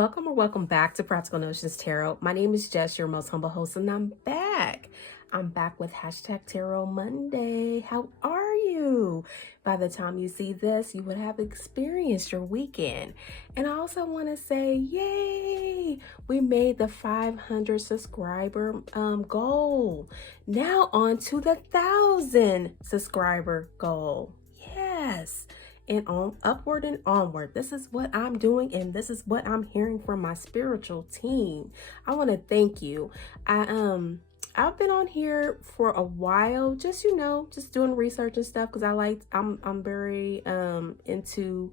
Welcome or welcome back to Practical Notions Tarot. My name is Jess, your most humble host, and I'm back. I'm back with hashtag Tarot Monday. How are you? By the time you see this, you would have experienced your weekend. And I also want to say, yay, we made the 500 subscriber goal. Now on to the 1,000 subscriber goal. Yes. And on upward and onward. This is what I'm doing, and this is what I'm hearing from my spiritual team. I want to thank you. I've been on here for a while, just just doing research and stuff, because I'm very into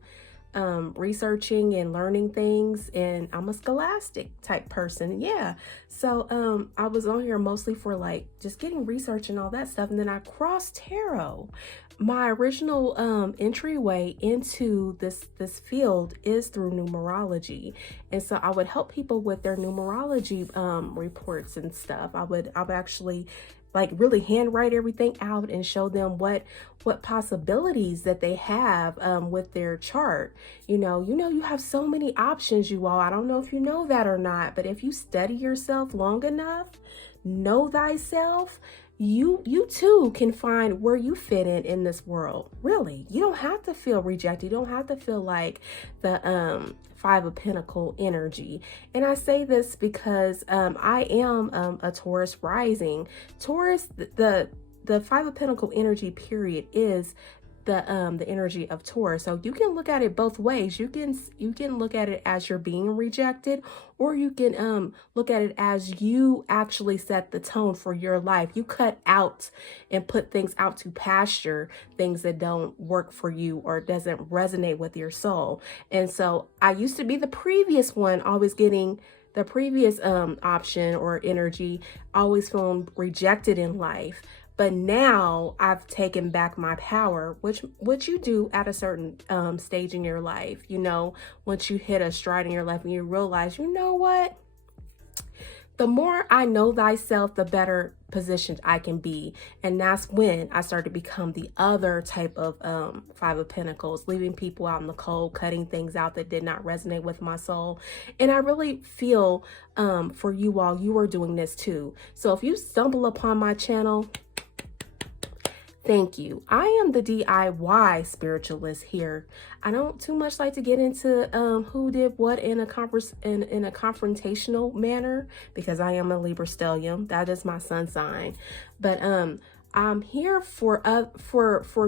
researching and learning things, and I'm a scholastic type person. Yeah. So I was on here mostly for like just getting research and all that stuff, and then I crossed tarot. My original entryway into this field is through numerology, and so I would help people with their numerology reports and stuff. I would actually like really handwrite everything out and show them what possibilities that they have with their chart. You have so many options, you all. I don't know if you know that or not, but if you study yourself long enough, know thyself, you too can find where you fit in this world. Really, you don't have to feel rejected. You don't have to feel like the Five of Pentacle energy. And I say this because I am a Taurus rising. Taurus, the Five of Pentacle energy period is the energy of Taurus. So you can look at it both ways. You can look at it as you're being rejected, or you can look at it as you actually set the tone for your life. You cut out and put things out to pasture, things that don't work for you or doesn't resonate with your soul. And so I used to be the previous one, always getting the previous option or energy, always feeling rejected in life. But now I've taken back my power, which you do at a certain stage in your life. Once you hit a stride in your life and you realize, you know what? The more I know thyself, the better positioned I can be. And that's when I started to become the other type of Five of Pentacles, leaving people out in the cold, cutting things out that did not resonate with my soul. And I really feel for you all, you are doing this too. So if you stumble upon my channel, thank you. I am the DIY spiritualist here. I don't too much like to get into who did what in a confrontational manner, because I am a Libra stellium. That is my sun sign. But I'm here for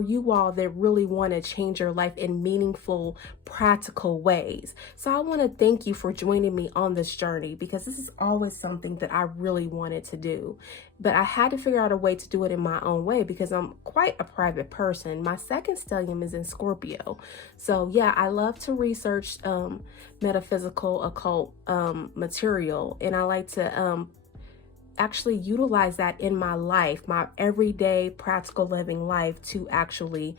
you all that really want to change your life in meaningful, practical ways. So I want to thank you for joining me on this journey, because this is always something that I really wanted to do. But I had to figure out a way to do it in my own way, because I'm quite a private person. My second stellium is in Scorpio. So yeah, I love to research metaphysical, occult material, and I like to actually utilize that in my life, my everyday practical living life, to actually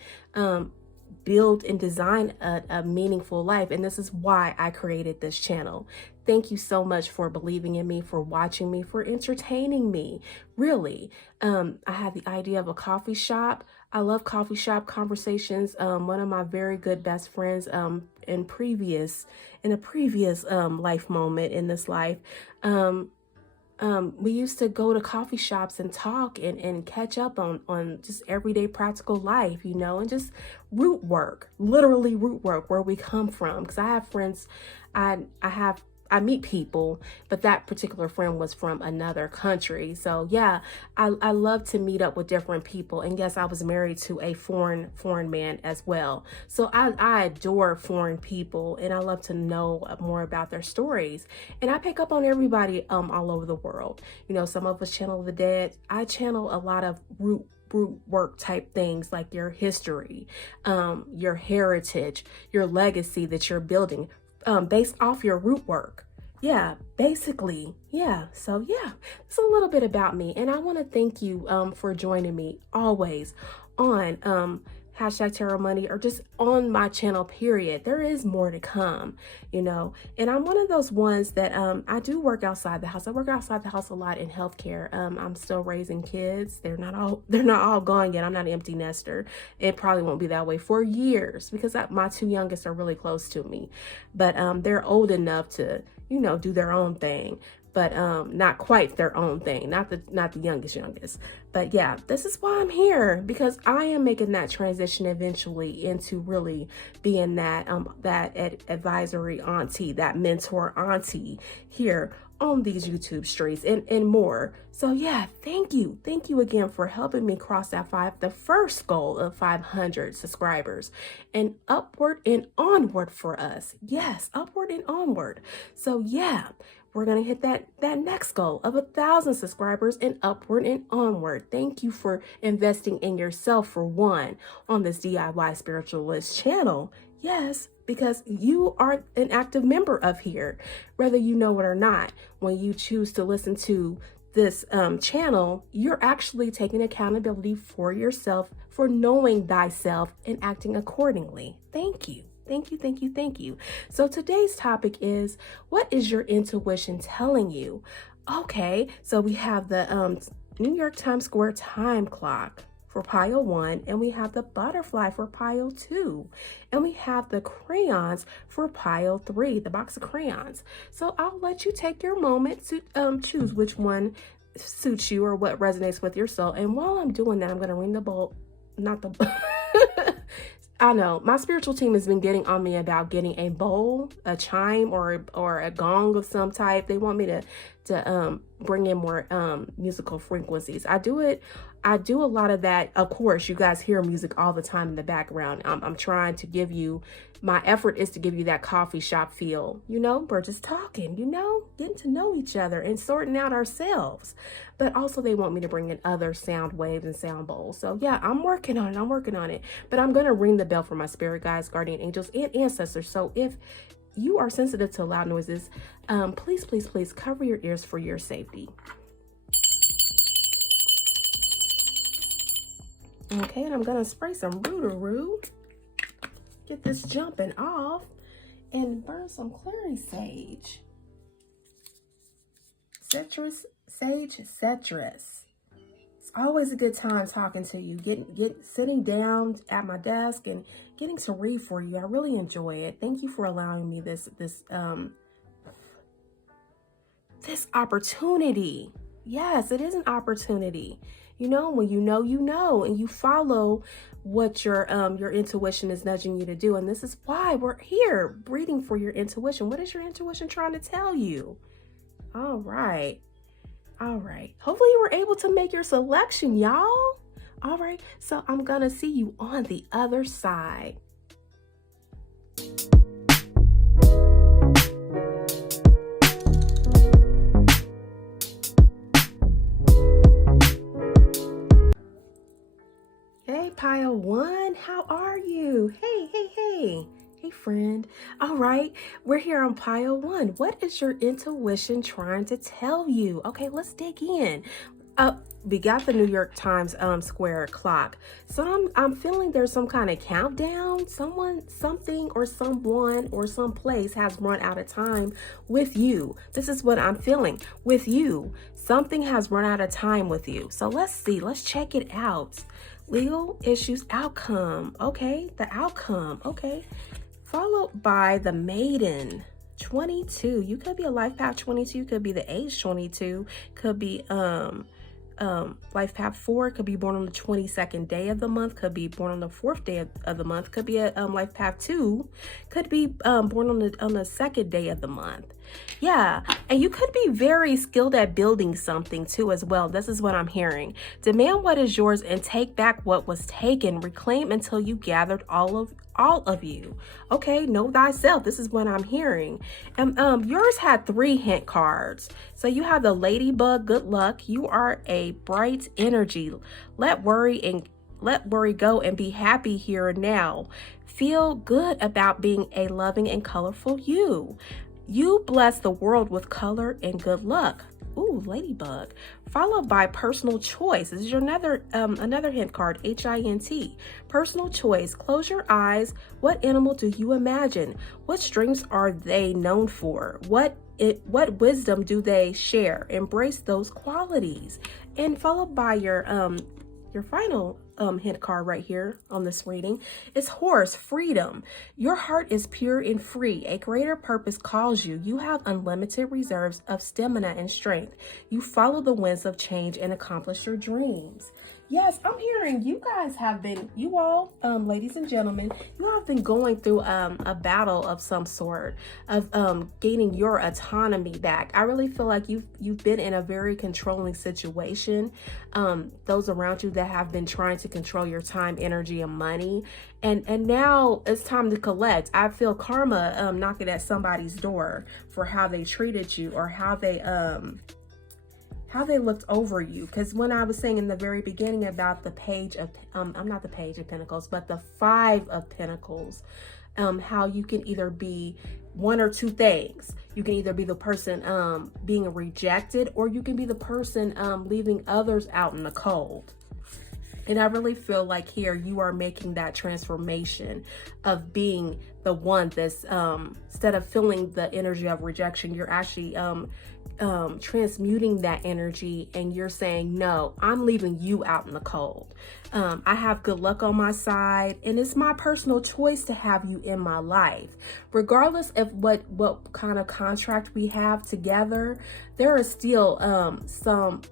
build and design a meaningful life. And this is why I created this channel. Thank you so much for believing in me, for watching me, for entertaining me. Really, I had the idea of a coffee shop. I love coffee shop conversations. One of my very good best friends in a previous life moment in this life, we used to go to coffee shops and talk and catch up on just everyday practical life, and just root work, literally root work, where we come from. Because I have friends, I meet people, but that particular friend was from another country. So yeah, I love to meet up with different people. And yes, I was married to a foreign man as well. So I adore foreign people, and I love to know more about their stories. And I pick up on everybody all over the world. Some of us channel the dead. I channel a lot of root work type things, like your history, your heritage, your legacy that you're building, based off your root work. Yeah, basically. Yeah. So yeah, it's a little bit about me. And I want to thank you for joining me always on hashtag Tarot Money or just on my channel, period. There is more to come, you know. And I'm one of those ones that I do work outside the house. I work outside the house a lot in healthcare. I'm still raising kids. They're not all gone yet. I'm not an empty nester. It probably won't be that way for years because my two youngest are really close to me. But they're old enough to, you know, do their own thing. But not quite their own thing, not the youngest. But yeah, this is why I'm here, because I am making that transition eventually into really being that advisory auntie, that mentor auntie here on these YouTube streets and more. So yeah, thank you again for helping me cross the first goal of 500 subscribers, and upward and onward for us. Yes, upward and onward. So yeah, we're going to hit that next goal of 1,000 subscribers and upward and onward. Thank you for investing in yourself, for one, on this DIY Spiritualist channel. Yes, because you are an active member of here, whether you know it or not. When you choose to listen to this channel, you're actually taking accountability for yourself, for knowing thyself and acting accordingly. Thank you. Thank you. So today's topic is, what is your intuition telling you? Okay, so we have the New York Times Square time clock for pile 1, and we have the butterfly for pile 2, and we have the crayons for pile 3, the box of crayons. So I'll let you take your moment to choose which one suits you or what resonates with your soul. And while I'm doing that, I'm going to ring the bowl, not the I know my spiritual team has been getting on me about getting a bowl, a chime, or a gong of some type. They want me to bring in more musical frequencies. I do a lot of that. Of course, you guys hear music all the time in the background. I'm trying to give you, my effort is to give you that coffee shop feel. You know, we're just talking, you know, getting to know each other and sorting out ourselves. But also they want me to bring in other sound waves and sound bowls. So yeah, I'm working on it. But I'm going to ring the bell for my spirit guides, guardian angels, and ancestors. So if you are sensitive to loud noises, please cover your ears for your safety. Okay, and I'm going to spray some Rootaroo. Get this jumping off and burn some clary sage. Sage citrus. It's always a good time talking to you, sitting down at my desk and getting to read for you. I really enjoy it. Thank you for allowing me this opportunity. Yes, it is an opportunity. You know, when you know, and you follow what your intuition is nudging you to do. And this is why we're here, breathing for your intuition. What is your intuition trying to tell you? All right. Hopefully you were able to make your selection, y'all. All right. So I'm going to see you on the other side. Hey, pile 1, how are you? Hey, friend. All right, we're here on pile 1. What is your intuition trying to tell you? Okay, let's dig in. We got the New York Times Square clock. So I'm feeling there's some kind of countdown. Someone, something, or someone, or someplace has run out of time with you. This is what I'm feeling with you. Something has run out of time with you. So let's see. Let's check it out. Legal issues outcome. Okay, the outcome. Okay. Followed by the maiden. 22. You could be a life path 22. Could be the age 22. Could be life path 4. Could be born on the 22nd day of the month. Could be born on the 4th day of the month. Could be a life path 2. Could be born on the 2nd day of the month. Yeah, and you could be very skilled at building something too as well. This is what I'm hearing. Demand what is yours and take back what was taken. Reclaim until you gathered all of you. Okay, know thyself. This is what I'm hearing. And yours had 3 hint cards. So you have the ladybug, good luck. You are a bright energy. Let worry go and be happy here and now. Feel good about being a loving and colorful you. You bless the world with color and good luck. Ooh, ladybug. Followed by personal choice. This is your another hint card, HINT. Personal choice. Close your eyes. What animal do you imagine? What strengths are they known for? What wisdom do they share? Embrace those qualities. And followed by your final hint card right here on this reading is horse, freedom. Your heart is pure and free. A greater purpose calls you. You have unlimited reserves of stamina and strength. You follow the winds of change and accomplish your dreams. Yes, I'm hearing you guys have been, you all, ladies and gentlemen, you have been going through a battle of some sort of gaining your autonomy back. I really feel like you've been in a very controlling situation. Those around you that have been trying to control your time, energy, and money. And now it's time to collect. I feel karma knocking at somebody's door for how they treated you or how they looked over you. Because when I was saying in the very beginning about the page of, I'm not the page of pentacles, but the 5 of pentacles, how you can either be one or two things. You can either be the person being rejected, or you can be the person leaving others out in the cold. And I really feel like here you are making that transformation of being the one that's, instead of feeling the energy of rejection, you're actually transmuting that energy, and you're saying, no, I'm leaving you out in the cold. I have good luck on my side, and it's my personal choice to have you in my life. Regardless of what kind of contract we have together, there is still some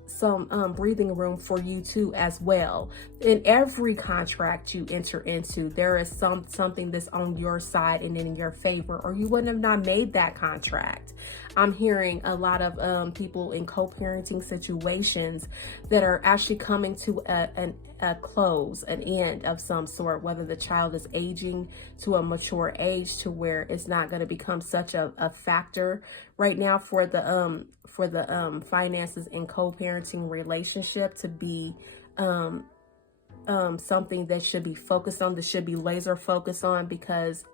breathing room for you too as well. In every contract you enter into, there is something that's on your side and in your favor, or you wouldn't have not made that contract. I'm hearing a lot of people in co-parenting situations that are actually coming to a close, an end of some sort, whether the child is aging to a mature age to where it's not going to become such a factor right now for the finances in co-parenting relationship to be something that should be focused on, that should be laser focused on, because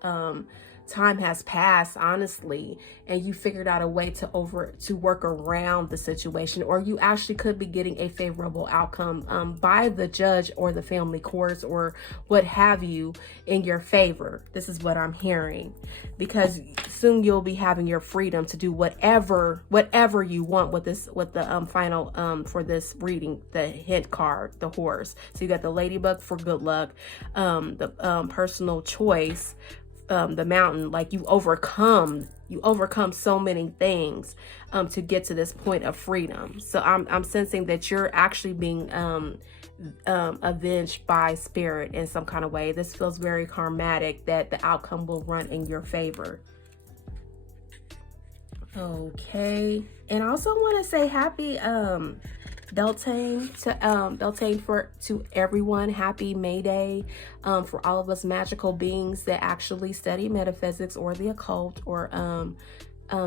time has passed, honestly, and you figured out a way to work around the situation, or you actually could be getting a favorable outcome by the judge or the family courts or what have you in your favor. This is what I'm hearing, because soon you'll be having your freedom to do whatever you want with the final for this reading, the hint card, the horse. So you got the ladybug for good luck, the personal choice, the mountain, like you overcome so many things to get to this point of freedom. So I'm sensing that you're actually being avenged by spirit in some kind of way. This feels very karmatic, that the outcome will run in your favor. Okay, and I also want to say happy Beltane to everyone. Happy May Day for all of us magical beings that actually study metaphysics or the occult or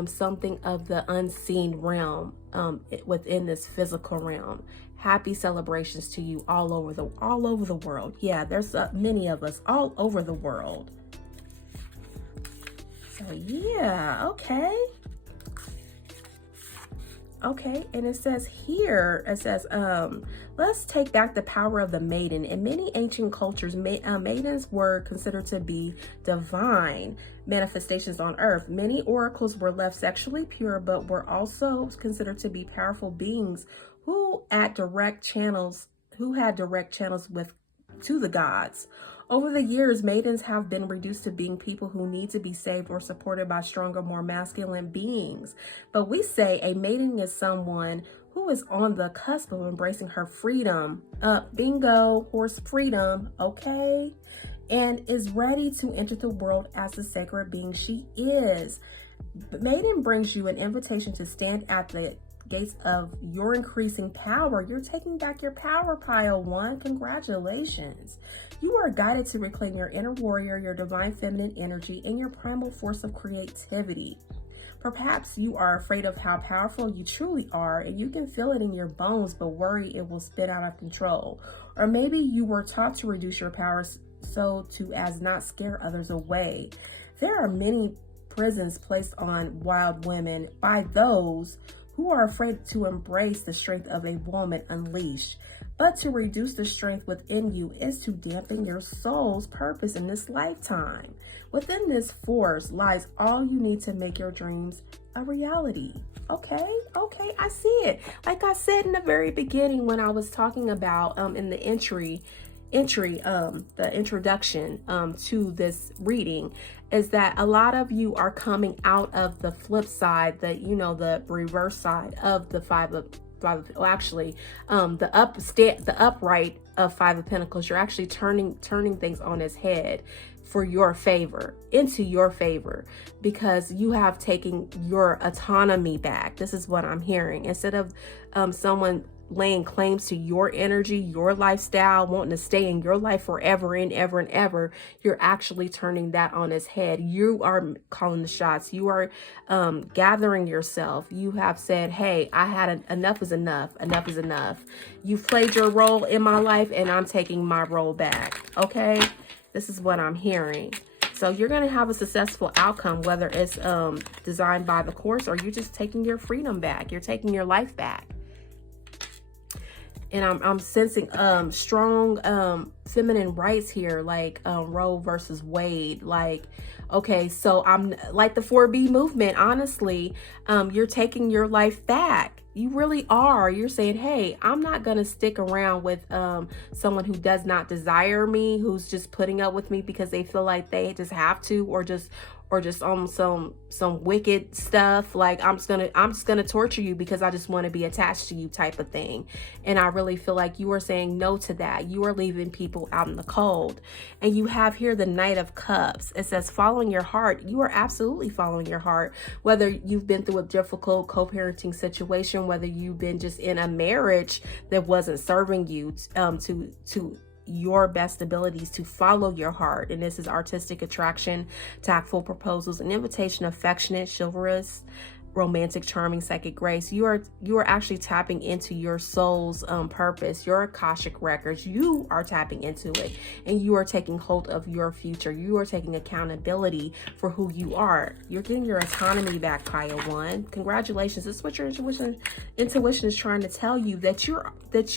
something of the unseen realm within this physical realm. Happy celebrations to you all over the world. Yeah, there's many of us all over the world. So yeah, okay. Okay, and it says here, let's take back the power of the maiden. In many ancient cultures, maidens were considered to be divine manifestations on earth. Many oracles were left sexually pure, but were also considered to be powerful beings who had direct channels to the gods. Over the years, maidens have been reduced to being people who need to be saved or supported by stronger, more masculine beings. But we say a maiden is someone who is on the cusp of embracing her freedom. Bingo, horse freedom, okay? And is ready to enter the world as the sacred being she is. Maiden brings you an invitation to stand at the gates of your increasing power. You're taking back your power, pile one. Congratulations. You are guided to reclaim your inner warrior, your divine feminine energy, and your primal force of creativity. Perhaps you are afraid of how powerful you truly are, and you can feel it in your bones, but worry it will spin out of control. Or maybe you were taught to reduce your power so as not scare others away. There are many prisons placed on wild women by those who are afraid to embrace the strength of a woman unleashed. But to reduce the strength within you is to dampen your soul's purpose in this lifetime. Within this force lies all you need to make your dreams a reality. Okay, I see it. Like I said in the very beginning when I was talking about in the the introduction to this reading, is that a lot of you are coming out of the flip side, the reverse side of the the upright of Five of Pentacles. You're actually turning things on its head for your favor, into your favor, because you have taken your autonomy back. This is what I'm hearing. Instead of someone laying claims to your energy, your lifestyle, wanting to stay in your life forever and ever and ever, you're actually turning that on its head. You are calling the shots. You are gathering yourself. You have said, hey, I had enough is enough. Enough is enough. You've played your role in my life and I'm taking my role back. Okay? This is what I'm hearing. So you're going to have a successful outcome, whether it's designed by the course or you're just taking your freedom back. You're taking your life back. And I'm sensing strong feminine rights here, like Roe versus Wade. Like, okay, so I'm like the 4B movement. Honestly, you're taking your life back. You really are. You're saying, hey, I'm not going to stick around with someone who does not desire me, who's just putting up with me because they feel like they just have to, or just on some wicked stuff. Like, I'm just gonna torture you because I just want to be attached to you type of thing. And I really feel like you are saying no to that. You are leaving people out in the cold. And you have here the Knight of Cups. It says following your heart. You are absolutely following your heart. Whether you've been through a difficult co-parenting situation, whether you've been just in a marriage that wasn't serving you to your best abilities, to follow your heart. And this is artistic attraction, tactful proposals, an invitation, affectionate, chivalrous, romantic, charming, psychic grace. You are actually tapping into your soul's purpose, your Akashic records. You are tapping into it, and you are taking hold of your future. You are taking accountability for who you are. You're getting your autonomy back, Kaya One. Congratulations. This is what your intuition is trying to tell you, that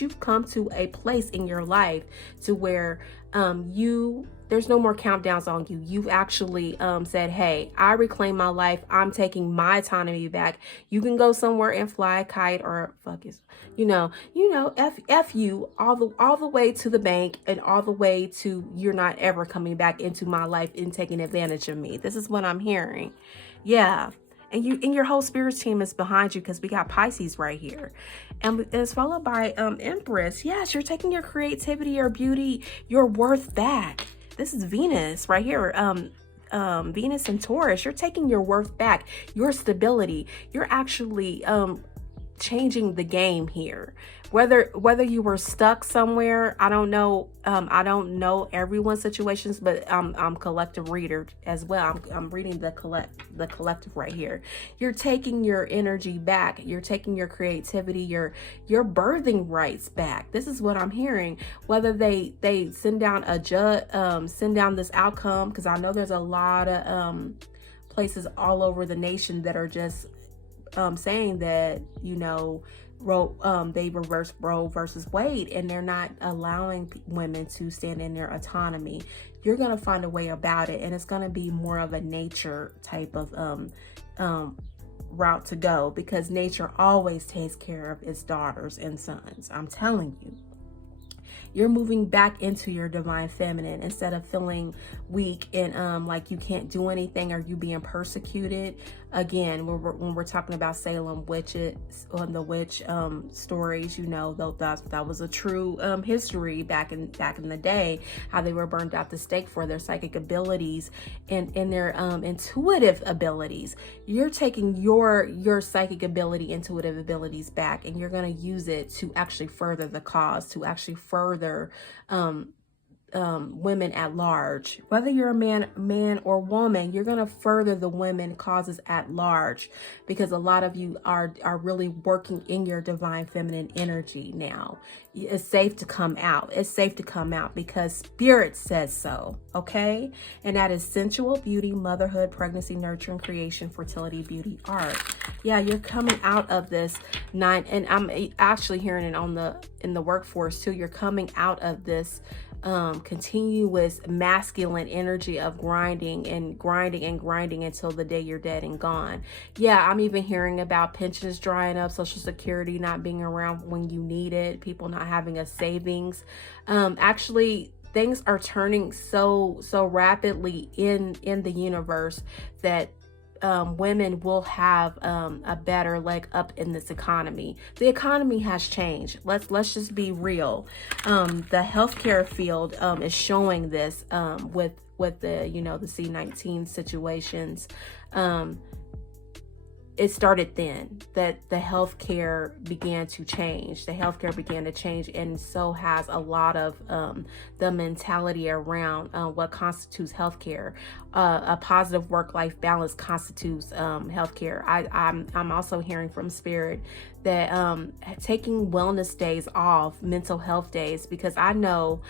you've come to a place in your life to where there's no more countdowns on you. You've actually said, hey, I reclaim my life. I'm taking my autonomy back. You can go somewhere and fly a kite, or fuck it, F you all the way to the bank, and all the way to you're not ever coming back into my life and taking advantage of me. This is what I'm hearing. Yeah. And your whole spirit team is behind you, because we got Pisces right here. And it's followed by Empress. Yes, you're taking your creativity, your beauty, your worth back. This is Venus right here. Venus and Taurus. You're taking your worth back, your stability. You're actually changing the game here. Whether you were stuck somewhere, I don't know. I don't know everyone's situations, but I'm collective reader as well. I'm reading the collective right here. You're taking your energy back. You're taking your creativity, your birthing rights back. This is what I'm hearing. Whether they send down a judge, send down this outcome, because I know there's a lot of places all over the nation that are just saying that, they reverse Roe versus Wade, and they're not allowing women to stand in their autonomy. You're going to find a way about it, and it's going to be more of a nature type of route to go, because nature always takes care of its daughters and sons. I'm telling you. You're moving back into your divine feminine, instead of feeling weak and like you can't do anything, or you being persecuted. Again, when we're talking about Salem witches, on the witch stories, that was a true history back in the day, how they were burned at the stake for their psychic abilities and their intuitive abilities. You're taking your psychic ability, intuitive abilities back, and you're going to use it to actually further the cause, to actually further women at large. Whether you're a man or woman, you're going to further the women causes at large, because a lot of you are really working in your divine feminine energy now. It's safe to come out. It's safe to come out because spirit says so. Okay. And that is sensual beauty, motherhood, pregnancy, nurturing, creation, fertility, beauty, art. Yeah, you're coming out of this 9, and I'm actually hearing it in the workforce too. You're coming out of this continuous masculine energy of grinding until the day you're dead and gone. Yeah, I'm even hearing about pensions drying up, Social Security not being around when you need it, people not having a savings. Actually, things are turning so rapidly in the universe that women will have a better leg up in this economy. The economy has changed. Let's just be real. The healthcare field is showing this with the the C-19 situations. It started then that the healthcare began to change. The healthcare began to change, and so has a lot of the mentality around what constitutes healthcare. A positive work-life balance constitutes healthcare. I'm also hearing from spirit that taking wellness days off, mental health days, because I know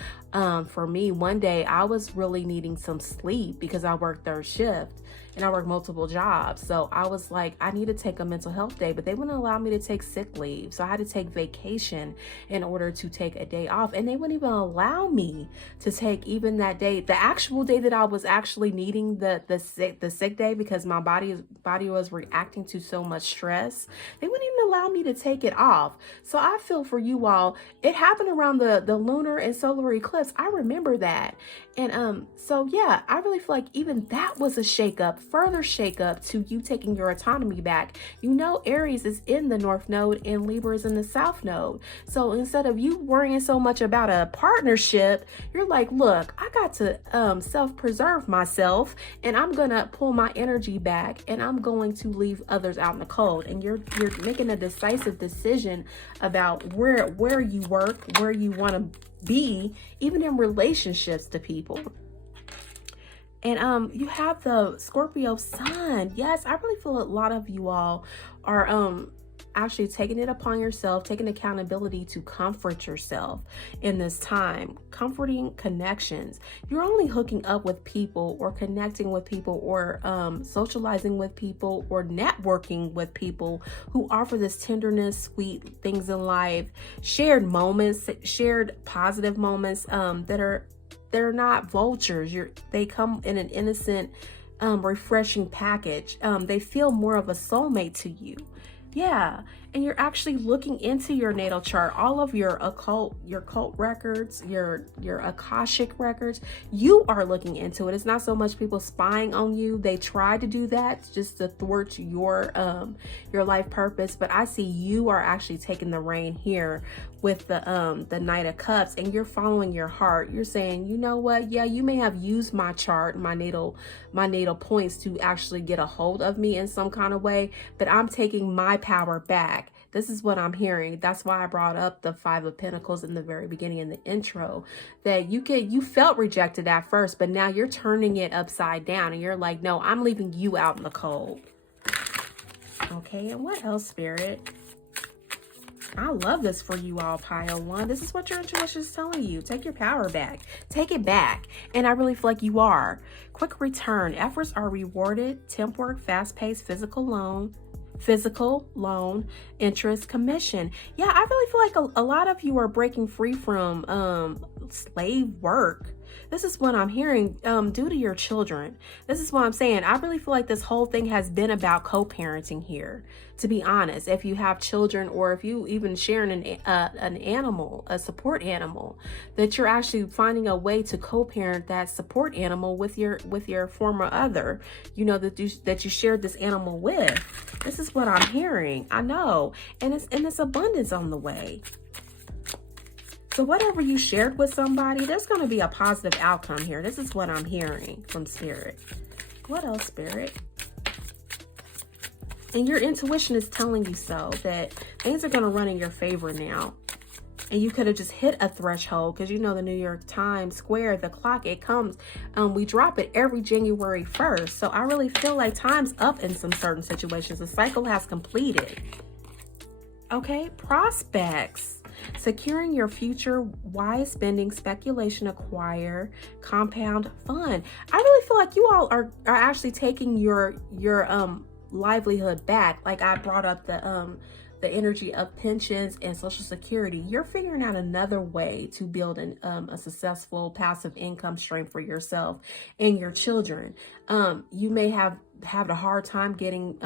for me, one day I was really needing some sleep because I worked third shift. And I work multiple jobs. So I was like, I need to take a mental health day, but they wouldn't allow me to take sick leave. So I had to take vacation in order to take a day off. And they wouldn't even allow me to take even that day, the actual day that I was actually needing the sick day, because my body was reacting to so much stress. They wouldn't even allow me to take it off. So I feel for you all. It happened around the lunar and solar eclipse. I remember that. And so yeah, I really feel like even that was a shakeup, further shakeup to you taking your autonomy back. Aries is in the North Node and Libra is in the South Node. So instead of you worrying so much about a partnership, you're like, look, I got to self-preserve myself, and I'm gonna pull my energy back, and I'm going to leave others out in the cold. And you're making a decisive decision about where you work, where you want to be, even in relationships to people. And you have the Scorpio sun. Yes, I really feel a lot of you all are actually taking it upon yourself, taking accountability to comfort yourself in this time. Comforting connections. You're only hooking up with people or connecting with people or socializing with people or networking with people who offer this tenderness, sweet things in life, shared moments, shared positive moments they're not vultures. They come in an innocent, refreshing package. They feel more of a soulmate to you. Yeah, and you're actually looking into your natal chart, all of your occult records, your Akashic records. You are looking into it. It's not so much people spying on you. They try to do that just to thwart your life purpose. But I see you are actually taking the reign here with the Knight of Cups, and you're following your heart. You're saying, you know what? Yeah, you may have used my chart, my natal points to actually get a hold of me in some kind of way, but I'm taking my power back. This is what I'm hearing. That's why I brought up the 5 of Pentacles in the very beginning in the intro, that you felt rejected at first, but now you're turning it upside down and you're like, no, I'm leaving you out in the cold. Okay, and what else, Spirit? I love this for you all, Pile 1. This is what your intuition is telling you. Take your power back. Take it back. And I really feel like you are. Quick return. Efforts are rewarded. Temp work, fast-paced, physical loan, interest, commission. Yeah, I really feel like a lot of you are breaking free from slave work. This is what I'm hearing due to your children. This is what I'm saying. I really feel like this whole thing has been about co-parenting here, to be honest. If you have children, or if you even share an animal, a support animal, that you're actually finding a way to co-parent that support animal with your former other, that you shared this animal with. This is what I'm hearing. I know. And it's abundance on the way. So whatever you shared with somebody, there's going to be a positive outcome here. This is what I'm hearing from Spirit. What else, Spirit? And your intuition is telling you so, that things are going to run in your favor now. And you could have just hit a threshold, because you know the New York Times Square, the clock, it comes, we drop it every January 1st. So I really feel like time's up in some certain situations. The cycle has completed. Okay, prospects. Securing your future, wise spending, speculation, acquire, compound, fun. I really feel like you all are actually taking your livelihood back. Like I brought up the energy of pensions and Social Security. You're figuring out another way to build a successful passive income stream for yourself and your children. You may have a hard time getting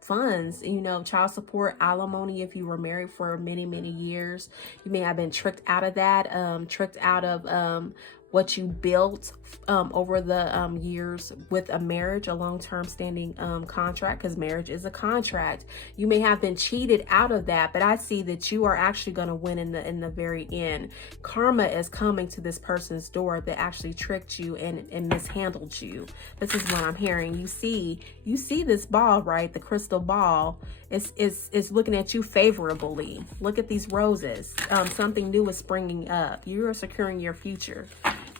funds, you know, child support, alimony, if you were married for many, many years. You may have been tricked out of that, tricked out of what you built over the years with a marriage, a long-term standing contract, because marriage is a contract. You may have been cheated out of that, but I see that you are actually going to win in the very end. Karma is coming to this person's door that actually tricked you and mishandled you. This is what I'm hearing. You see this ball, right? The crystal ball is looking at you favorably. Look at these roses. Something new is springing up. You are securing your future.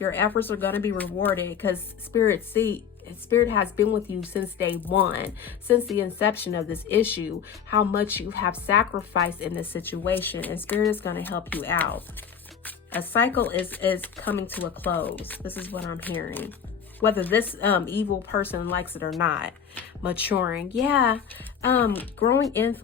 Your efforts are going to be rewarded, because Spirit has been with you since day one, since the inception of this issue, how much you have sacrificed in this situation, and Spirit is going to help you out. A cycle is coming to a close. This is what I'm hearing. Whether this evil person likes it or not. Maturing. Yeah. Growing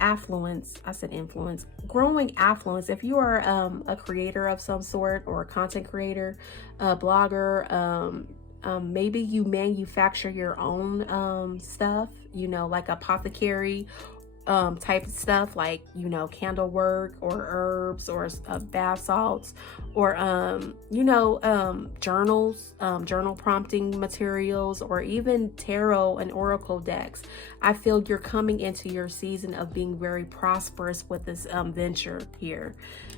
affluence. I said influence. Growing affluence. If you are a creator of some sort, or a content creator, a blogger, maybe you manufacture your own stuff, you know, like apothecary type of stuff, like, you know, candle work, or herbs, or bath salts, or journals, journal prompting materials, or even tarot and oracle decks. I feel you're coming into your season of being very prosperous with this venture here.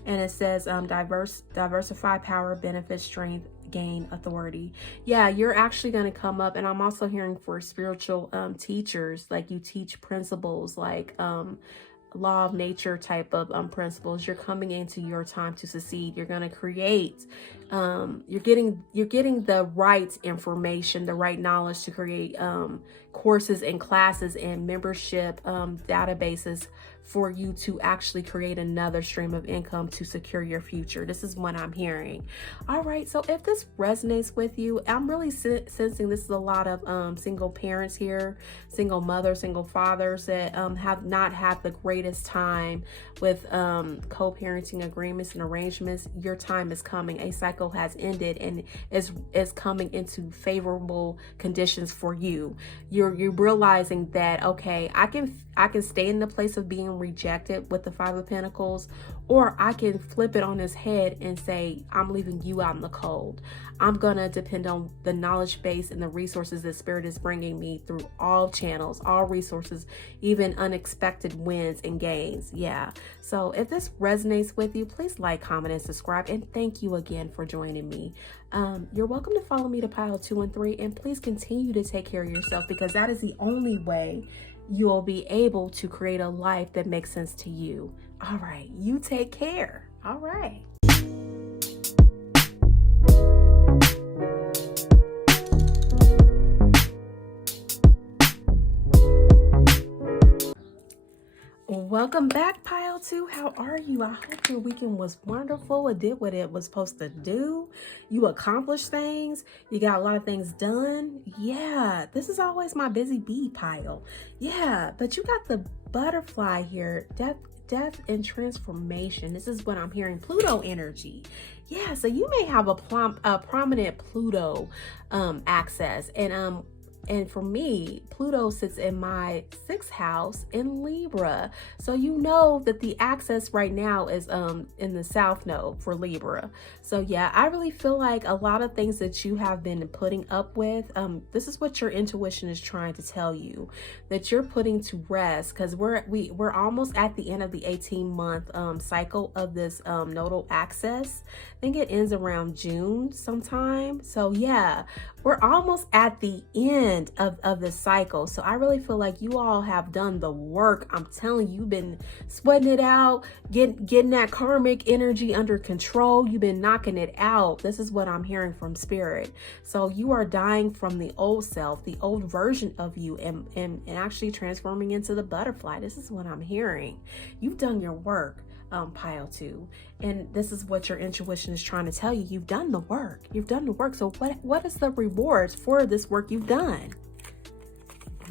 And it says diversify, power, benefit, strength, gain, authority. Yeah, you're actually going to come up. And I'm also hearing for spiritual teachers, like you teach principles like law of nature type of principles. You're coming into your time to succeed. You're going to create, you're getting the right information, the right knowledge to create courses and classes and membership databases for you to actually create another stream of income to secure your future. This is what I'm hearing. All right, so if this resonates with you, I'm really sensing this is a lot of single parents here, single mothers, single fathers that have not had the greatest time with co-parenting agreements and arrangements. Your time is coming. A cycle has ended and is coming into favorable conditions for you. You're realizing that, okay, I can stay in the place of being rejected with the Five of Pentacles, or I can flip it on its head and say, I'm leaving you out in the cold. I'm gonna depend on the knowledge base and the resources that Spirit is bringing me through all channels, all resources, even unexpected wins and gains. Yeah. So if this resonates with you, please like, comment, and subscribe. And thank you again for joining me. You're welcome to follow me to pile 2 and 3, and please continue to take care of yourself, because that is the only way you'll be able to create a life that makes sense to you. All right, you take care. All right. Welcome back, Pile 2. How are you? I hope your weekend was wonderful. It did what it was supposed to do. You accomplished things. You got a lot of things done. Yeah, this is always my busy bee pile. Yeah, but you got the butterfly here. Death and transformation. This is what I'm hearing. Pluto energy. Yeah, so you may have a prominent Pluto access. And for me, Pluto sits in my 6th house in Libra. So you know that the axis right now is in the South Node for Libra. So yeah, I really feel like a lot of things that you have been putting up with, this is what your intuition is trying to tell you, that you're putting to rest, because we're almost at the end of the 18-month cycle of this nodal axis. I think it ends around June sometime. So yeah, we're almost at the end end of the cycle. So I really feel like you all have done the work. I'm telling you, you've been sweating it out, getting that karmic energy under control. You've been knocking it out. This is what I'm hearing from spirit. So you are dying from the old self, the old version of you, and actually transforming into the butterfly. This is what I'm hearing. You've done your work, pile 2, and this is what your intuition is trying to tell you. You've done the work. You've done the work. So what is the rewards for this work you've done?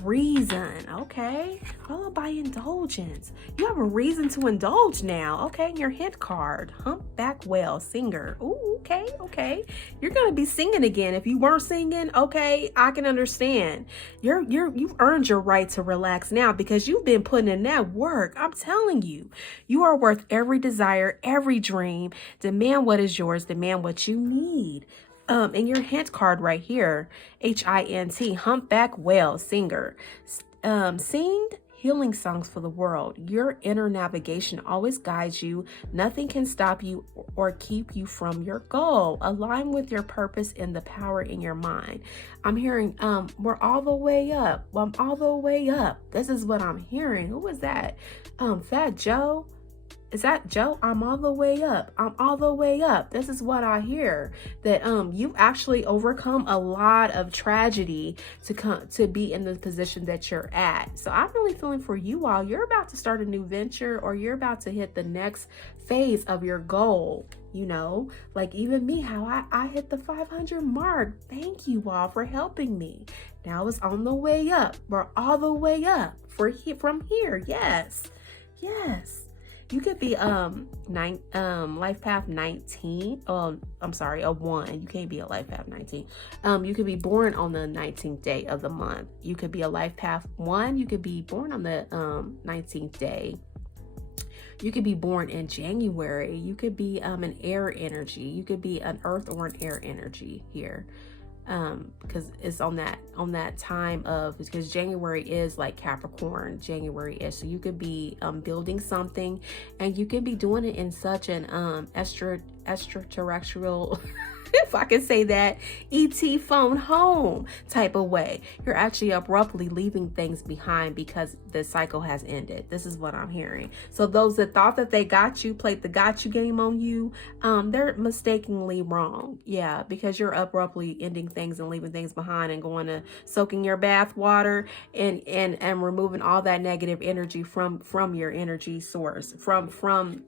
Reason. Okay, followed by indulgence. You have a reason to indulge now. Okay, your hint card, humpback whale, singer. Ooh, okay, you're gonna be singing again. If you weren't singing, okay, I can understand. You've earned your right to relax now because you've been putting in that work. I'm telling you, you are worth every desire, every dream. Demand what is yours, demand what you need. And your hint card right here, HINT, humpback whale, singer. Sing healing songs for the world. Your inner navigation always guides you. Nothing can stop you or keep you from your goal. Align with your purpose and the power in your mind. I'm hearing, we're all the way up. Well, I'm all the way up. This is what I'm hearing. Who was that? Fat Joe? Is that Joe? I'm all the way up. I'm all the way up. This is what I hear. That you've actually overcome a lot of tragedy to be in the position that you're at. So I'm really feeling for you all. You're about to start a new venture, or you're about to hit the next phase of your goal. You know, like even me, how I hit the 500 mark. Thank you all for helping me. Now it's on the way up. We're all the way up from here. Yes. You could be life path 19. I'm sorry, a 1. You can't be a life path 19. You could be born on the 19th day of the month. You could be a life path 1. You could be born on the 19th day. You could be born in January. You could be an air energy. You could be an earth or an air energy here. Because it's on that time of, because January is like Capricorn, January is, so you could be building something, and you could be doing it in such an extraterrestrial if I can say that, ET phone home type of way. You're actually abruptly leaving things behind because the cycle has ended. This is what I'm hearing. So those that thought that they got you, played the got you game on you, they're mistakenly wrong. Yeah, because you're abruptly ending things and leaving things behind and going to soaking your bath water and removing all that negative energy from your energy source, from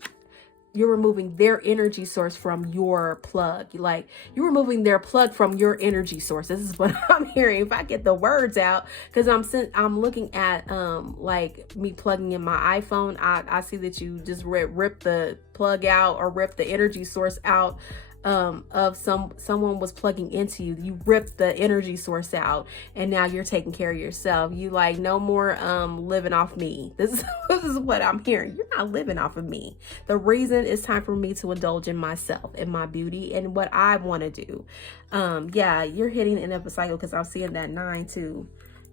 you're removing their energy source from your plug. Like, you're removing their plug from your energy source. This is what I'm hearing. If I get the words out, because I'm looking at like me plugging in my iPhone. I see that you just rip the plug out or rip the energy source out of someone was plugging into you. You ripped the energy source out, and now you're taking care of yourself. You like, no more living off me. This is what I'm hearing. You're not living off of me. The reason it's time for me to indulge in myself and my beauty and what I want to do. Yeah, you're hitting the end of a cycle because I'm seeing that 9 too.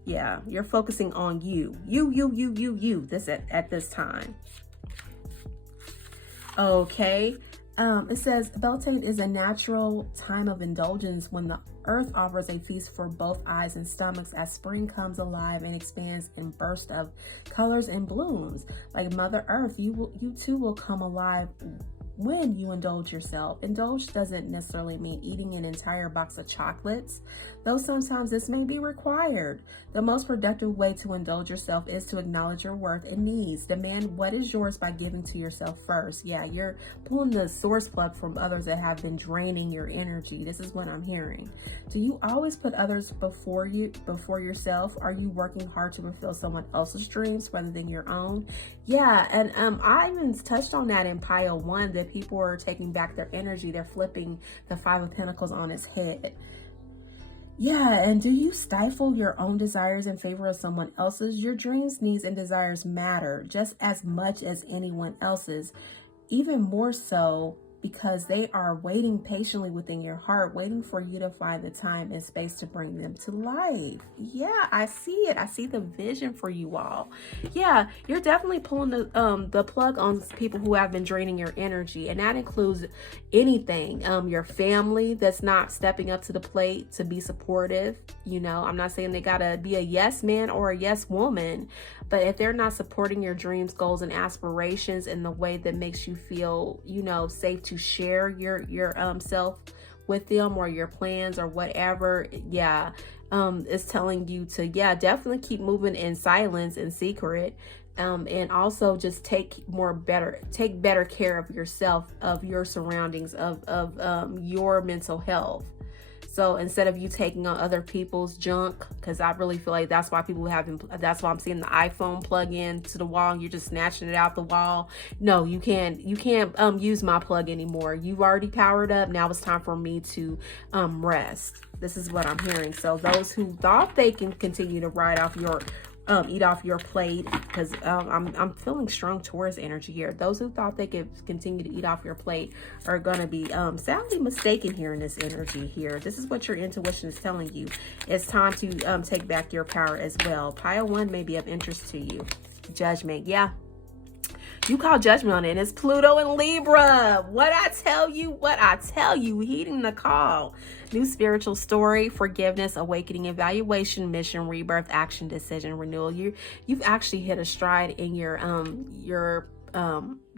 Yeah, you're focusing on you this at this time. Okay. It says Beltane is a natural time of indulgence when the earth offers a feast for both eyes and stomachs as spring comes alive and expands in bursts of colors and blooms. Like Mother Earth, you too will come alive when you indulge yourself. Indulge doesn't necessarily mean eating an entire box of chocolates, though sometimes this may be required. The most productive way to indulge yourself is to acknowledge your worth and needs. Demand what is yours by giving to yourself first. Yeah, you're pulling the source plug from others that have been draining your energy. This is what I'm hearing. Do you always put others before yourself? Are you working hard to fulfill someone else's dreams rather than your own? Yeah, and I even touched on that in pile 1, that people are taking back their energy. They're flipping the 5 of Pentacles on its head. Yeah, and do you stifle your own desires in favor of someone else's? Your dreams, needs, and desires matter just as much as anyone else's, even more so because they are waiting patiently within your heart, waiting for you to find the time and space to bring them to life. Yeah, I see it. I see the vision for you all. Yeah, you're definitely pulling the plug on people who have been draining your energy, and that includes anything. Your family that's not stepping up to the plate to be supportive. You know, I'm not saying they gotta be a yes man or a yes woman, but if they're not supporting your dreams, goals, and aspirations in the way that makes you feel, you know, safe to share your self with them, or your plans or whatever, yeah, it's telling you to, yeah, definitely keep moving in silence and secret. And also just take better care of yourself, of your surroundings, of your mental health. So instead of you taking on other people's junk, because I really feel like that's why that's why I'm seeing the iPhone plug in to the wall and you're just snatching it out the wall. No, you can't use my plug anymore. You've already powered up. Now it's time for me to rest. This is what I'm hearing. So those who thought they can continue to ride off your eat off your plate, because I'm feeling strong towards energy here. Those who thought they could continue to eat off your plate are going to be sadly mistaken here in this energy here. This is what your intuition is telling you. It's time to take back your power as well. Pile 1 may be of interest to you. Judgment. Yeah. You call judgment on it. And it's Pluto and Libra. What I tell you, heeding the call. New spiritual story, forgiveness, awakening, evaluation, mission, rebirth, action, decision, renewal. You've actually hit a stride in your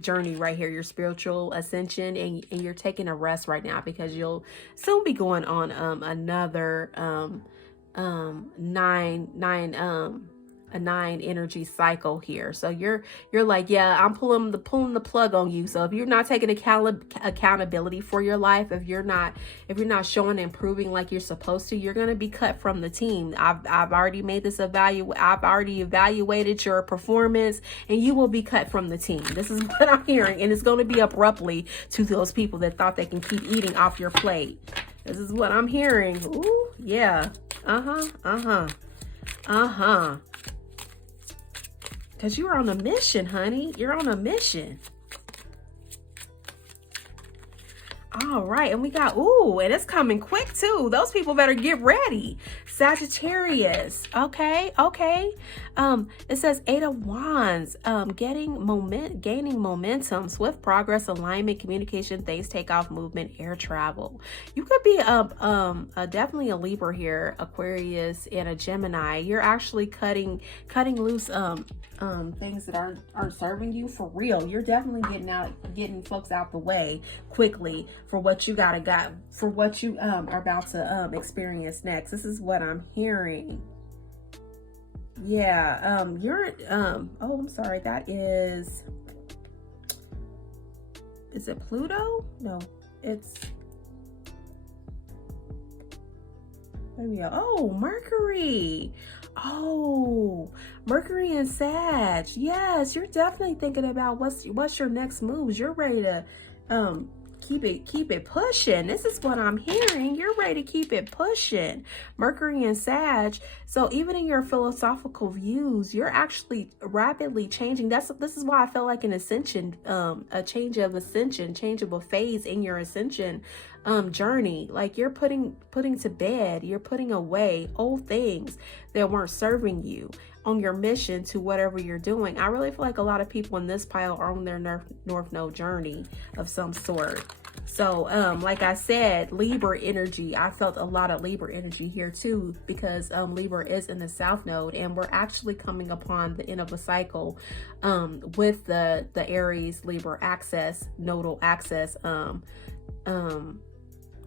journey right here, your spiritual ascension, and you're taking a rest right now, because you'll soon be going on another a 9 energy cycle here. So you're like, yeah, I'm pulling the plug on you. So if you're not taking accountability for your life, if you're not showing and improving like you're supposed to, you're gonna be cut from the team. I've already made this I've already evaluated your performance, and you will be cut from the team. This is what I'm hearing, and it's gonna be abruptly to those people that thought they can keep eating off your plate. This is what I'm hearing. Ooh, yeah. Because you're on a mission, honey. You're on a mission. All right. And we got, ooh, and it's coming quick too. Those people better get ready. Sagittarius. Okay. It says 8 of Wands. Gaining momentum, swift progress, alignment, communication, things take off, movement, air travel. You could be definitely a Libra here, Aquarius, and a Gemini. You're actually cutting loose things that aren't serving you for real. You're definitely getting folks out the way quickly for what you are about to experience next. This is what I'm hearing. Yeah, you're oh, I'm sorry, that is it Pluto? No, it's oh, Mercury. Oh, Mercury and Sag. Yes, you're definitely thinking about what's your next moves. You're ready to keep it pushing. This is what I'm hearing. You're ready to keep it pushing. Mercury and Sag. So even in your philosophical views, you're actually rapidly changing. This is why I felt like an ascension, a change of a phase in your ascension journey. Like you're putting to bed, you're putting away old things that weren't serving you on your mission to whatever you're doing. I really feel like a lot of people in this pile are on their North Node journey of some sort. So like I said, Libra energy, I felt a lot of Libra energy here too, because Libra is in the South Node, and we're actually coming upon the end of a cycle with the Aries Libra axis, nodal axis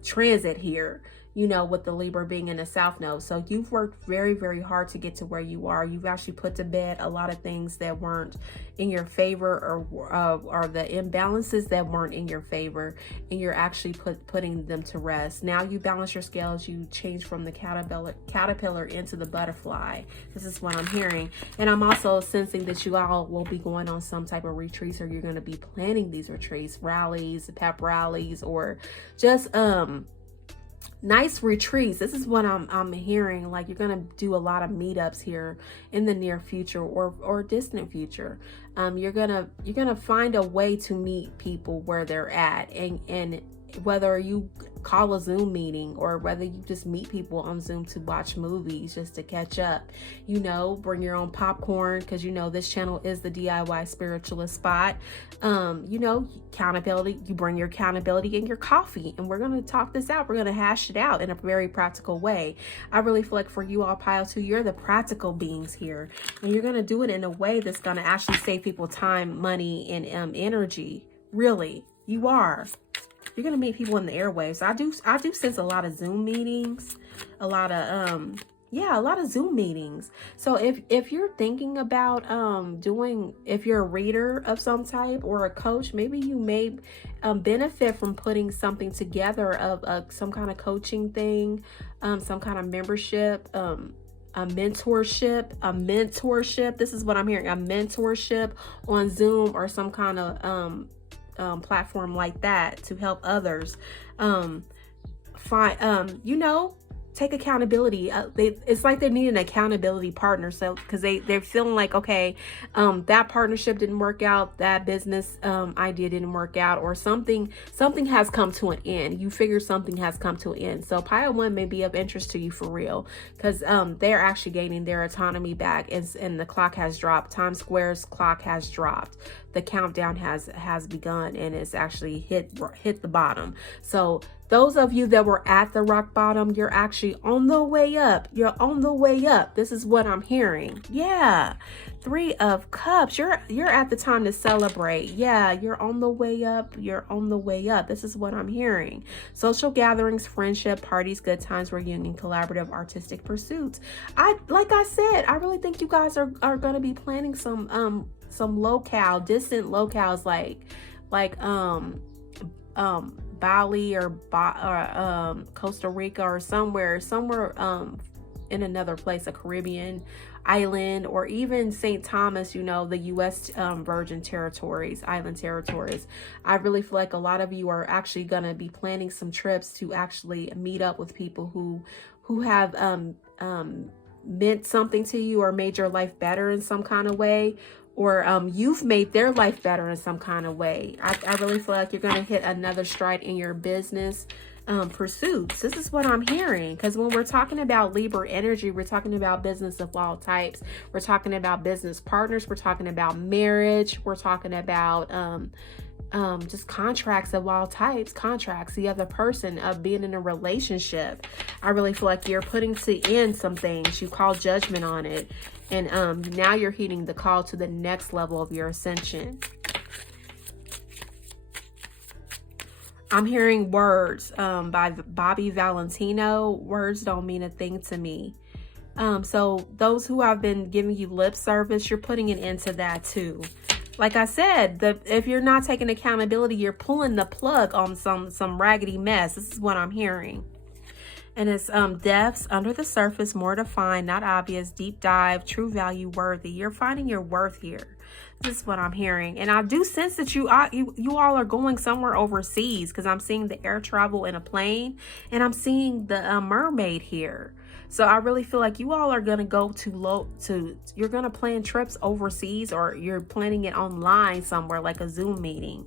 transit here, you know, with the Libra being in the South Node. So you've worked very, very hard to get to where you are. You've actually put to bed a lot of things that weren't in your favor, or the imbalances that weren't in your favor, and you're actually putting them to rest. Now you balance your scales. You change from the caterpillar into the butterfly. This is what I'm hearing. And I'm also sensing that you all will be going on some type of retreats, or you're going to be planning these retreats, rallies, pep rallies, or just Nice retreats. This is what I'm hearing. Like, you're gonna do a lot of meetups here in the near future or distant future. You're gonna find a way to meet people where they're at, and whether you call a Zoom meeting or whether you just meet people on Zoom to watch movies just to catch up, you know, bring your own popcorn, because you know this channel is the DIY spiritualist spot. You know, accountability, you bring your accountability and your coffee, and we're going to talk this out. We're going to hash it out in a very practical way. I really feel like for you all, Pile 2, you're the practical beings here, and you're going to do it in a way that's going to actually save people time, money, and energy. Really, you are. You're gonna meet people in the airwaves. I do sense a lot of Zoom meetings, a lot of Zoom meetings. So if you're thinking about if you're a reader of some type or a coach, maybe you may benefit from putting something together of some kind of coaching thing, some kind of membership, a mentorship. This is what I'm hearing, a mentorship on Zoom or some kind of platform like that to help others you know, take accountability. It's like they need an accountability partner. So because they're feeling like, okay, that partnership didn't work out, that business idea didn't work out, or something has come to an end. You figure something has come to an end. So Pile 1 may be of interest to you for real, because they're actually gaining their autonomy back, and the clock has dropped. Times Square's clock has dropped. The countdown has begun, and it's actually hit the bottom. So those of you that were at the rock bottom, you're actually on the way up. You're on the way up. This is what I'm hearing. Yeah. 3 of Cups. You're at the time to celebrate. Yeah, you're on the way up. You're on the way up. This is what I'm hearing. Social gatherings, friendship, parties, good times, reunion, collaborative, artistic pursuits. Like I said, I really think you guys are going to be planning some distant locales like Bali or Costa Rica or somewhere in another place, a Caribbean island, or even St. Thomas, you know, the U.S. Virgin Territories, island territories. I really feel like a lot of you are actually going to be planning some trips to actually meet up with people who have meant something to you or made your life better in some kind of way, or you've made their life better in some kind of way. I really feel like you're going to hit another stride in your business pursuits. This is what I'm hearing, because when we're talking about Libra energy, we're talking about business of all types. We're talking about business partners. We're talking about marriage. We're talking about just contracts of all types, the other person, of being in a relationship. I really feel like you're putting to end some things. You call judgment on it, and now you're heeding the call to the next level of your ascension. I'm hearing words by Bobby Valentino. Words don't mean a thing to me. So those who have been giving you lip service, you're putting an end to that too. Like I said, if you're not taking accountability, you're pulling the plug on some raggedy mess. This is what I'm hearing. And it's depths, under the surface, more defined, not obvious, deep dive, true value, worthy. You're finding your worth here. This is what I'm hearing. And I do sense that you all are going somewhere overseas, because I'm seeing the air travel in a plane, and I'm seeing the mermaid here. So I really feel like you all are going to go you're going to plan trips overseas, or you're planning it online somewhere like a Zoom meeting.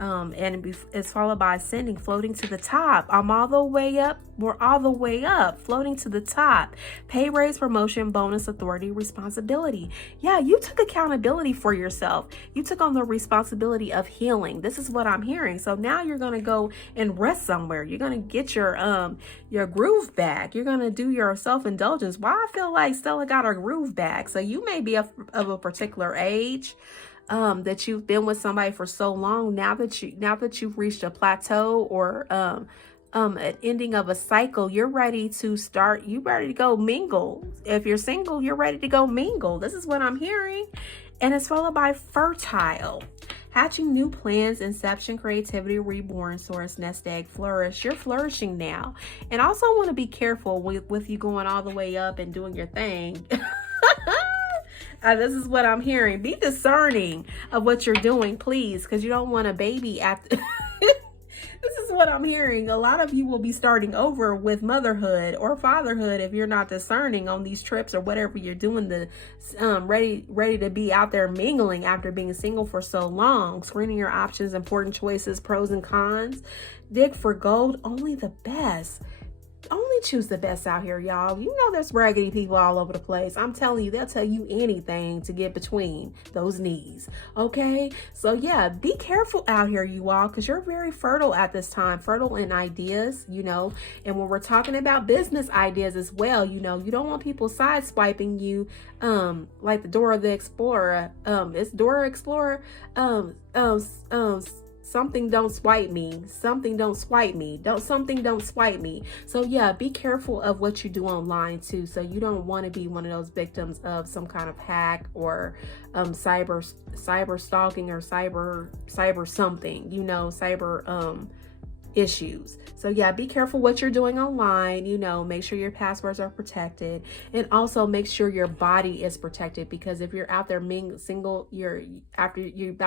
And it's followed by ascending, floating to the top. I'm all the way up. We're all the way up, floating to the top. Pay raise, promotion, bonus, authority, responsibility. Yeah, you took accountability for yourself. You took on the responsibility of healing. This is what I'm hearing. So now you're going to go and rest somewhere. You're going to get your groove back. You're going to do your self-indulgence. Why I feel like Stella got her groove back. So you may be of a particular age, that you've been with somebody for so long. Now that you've reached a plateau or an ending of a cycle, you're ready to go mingle. If you're single, you're ready to go mingle. This is what I'm hearing. And it's followed by fertile, hatching new plans, inception, creativity, reborn, source, nest egg, flourish. You're flourishing now. And also want to be careful with you going all the way up and doing your thing. This is what I'm hearing. Be discerning of what you're doing, please, because you don't want a baby at this is what I'm hearing. A lot of you will be starting over with motherhood or fatherhood if you're not discerning on these trips or whatever you're doing, the ready to be out there mingling after being single for so long. Screening your options, important choices, pros and cons. Dig for gold, only the best. Only choose the best out here, y'all. You know there's raggedy people all over the place. I'm telling you, they'll tell you anything to get between those knees. Okay? So yeah, be careful out here, you all, because you're very fertile at this time. Fertile in ideas, you know. And when we're talking about business ideas as well, you know, you don't want people sideswiping you like the Dora the Explorer. It's Dora Explorer. Something don't swipe me. Something don't swipe me. Something don't swipe me. So yeah, be careful of what you do online too. So you don't want to be one of those victims of some kind of hack or cyber stalking or cyber something, you know, cyber issues. So yeah, be careful what you're doing online, you know, make sure your passwords are protected, and also make sure your body is protected, because if you're out there being single, you're about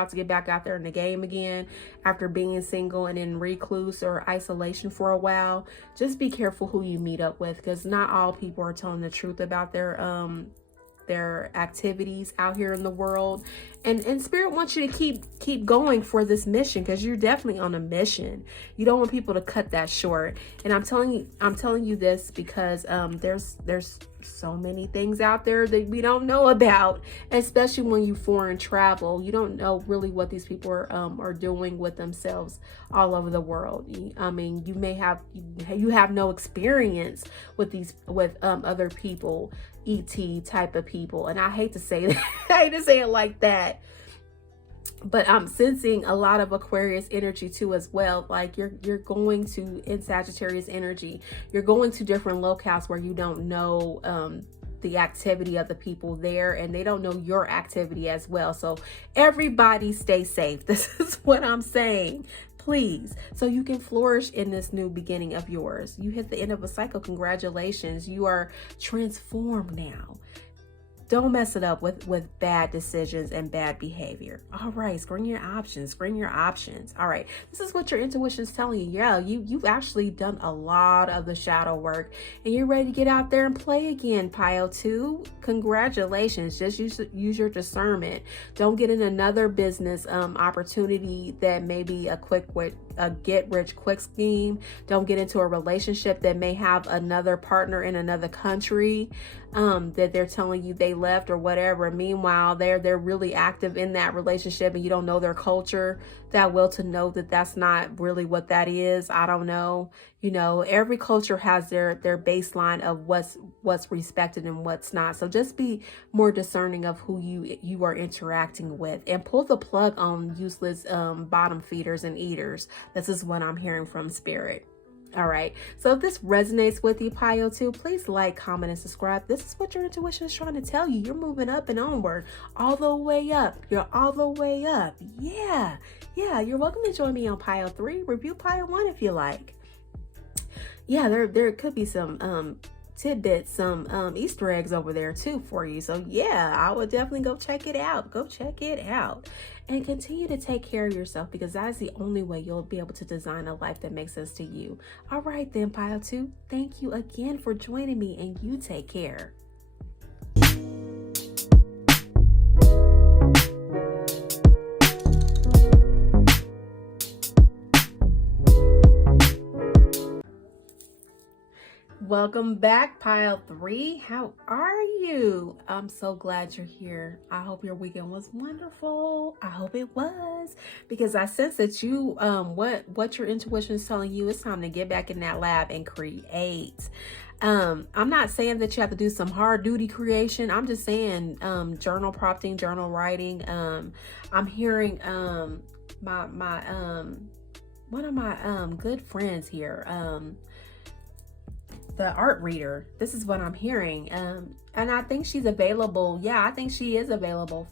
to get back out there in the game again after being single and in recluse or isolation for a while. Just be careful who you meet up with, because not all people are telling the truth about their activities out here in the world. And Spirit wants you to keep going for this mission, because you're definitely on a mission. You don't want people to cut that short. And I'm telling you this because there's so many things out there that we don't know about, especially when you foreign travel. You don't know really what these people are doing with themselves all over the world. I mean, you have no experience with other people, ET type of people. And I hate to say that. I hate to say it like that. But I'm sensing a lot of Aquarius energy too as well. Like you're going to, in Sagittarius energy, you're going to different locales where you don't know the activity of the people there, and they don't know your activity as well. So everybody stay safe. This is what I'm saying. Please, so you can flourish in this new beginning of yours. You hit the end of a cycle. Congratulations. You are transformed now. Don't mess it up with bad decisions and bad behavior. All right, screen your options. Screen your options. All right, this is what your intuition is telling you. Yeah, you've actually done a lot of the shadow work, and you're ready to get out there and play again, Pile 2. Congratulations. Just use your discernment. Don't get in another business opportunity that may be a get-rich-quick scheme. Don't get into a relationship that may have another partner in another country that they're telling you they left or whatever. Meanwhile, they're really active in that relationship and you don't know their culture that well to know that that's not really what that is. I don't know. You know, every culture has their baseline of what's respected and what's not. So just be more discerning of who you are interacting with, and pull the plug on useless bottom feeders and eaters. This is what I'm hearing from Spirit. All right. So if this resonates with you, Pio 2, please like, comment, and subscribe. This is what your intuition is trying to tell you. You're moving up and onward, all the way up. You're all the way up. Yeah. Yeah. You're welcome to join me on Pio 3. Review Pio 1 if you like. Yeah, there could be some tidbits, some Easter eggs over there too for you. So yeah, I would definitely go check it out. Go check it out. And continue to take care of yourself, because that is the only way you'll be able to design a life that makes sense to you. All right then, Pile 2, thank you again for joining me, and you take care. Welcome back, Pile 3. How are you? I'm so glad you're here. I hope your weekend was wonderful. I hope it was, because I sense that you what your intuition is telling you, it's time to get back in that lab and create. I'm not saying that you have to do some hard duty creation. I'm just saying journal prompting, journal writing. I'm hearing my one of my good friends here, the art reader. This is what I'm hearing. And I think she's available. Yeah, I think she is available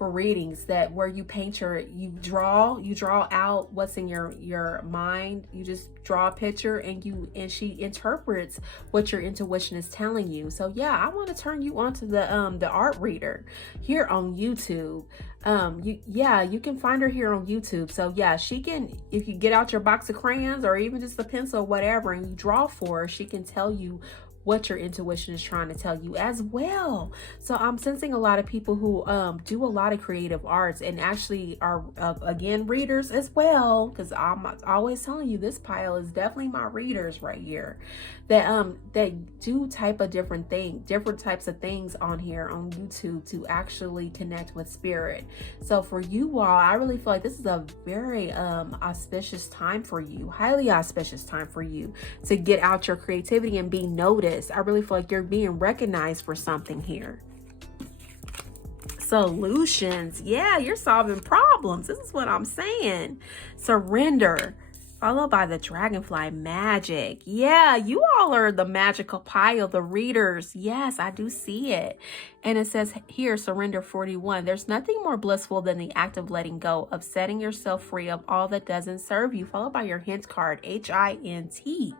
for readings, that where you paint you draw out what's in your mind. You just draw a picture and she interprets what your intuition is telling you. So yeah, I want to turn you on to the art reader here on YouTube. You can find her here on YouTube. So yeah, she can, if you get out your box of crayons or even just a pencil or whatever and you draw for her, she can tell you what your intuition is trying to tell you as well. So I'm sensing a lot of people who do a lot of creative arts and actually are again readers as well, because I'm always telling you this pile is definitely my readers right here, that do type of different types of things on here on YouTube to actually connect with spirit. So for you all, I really feel like this is a very auspicious time for you, highly auspicious time for you to get out your creativity and be noticed. I really feel like you're being recognized for something here. Solutions. Yeah, you're solving problems. This is what I'm saying. Surrender. Followed by the dragonfly magic. Yeah, you all are the magical pile, the readers. Yes, I do see it. And it says here, surrender 41. There's nothing more blissful than the act of letting go, of setting yourself free of all that doesn't serve you. Followed by your hint card, HINT.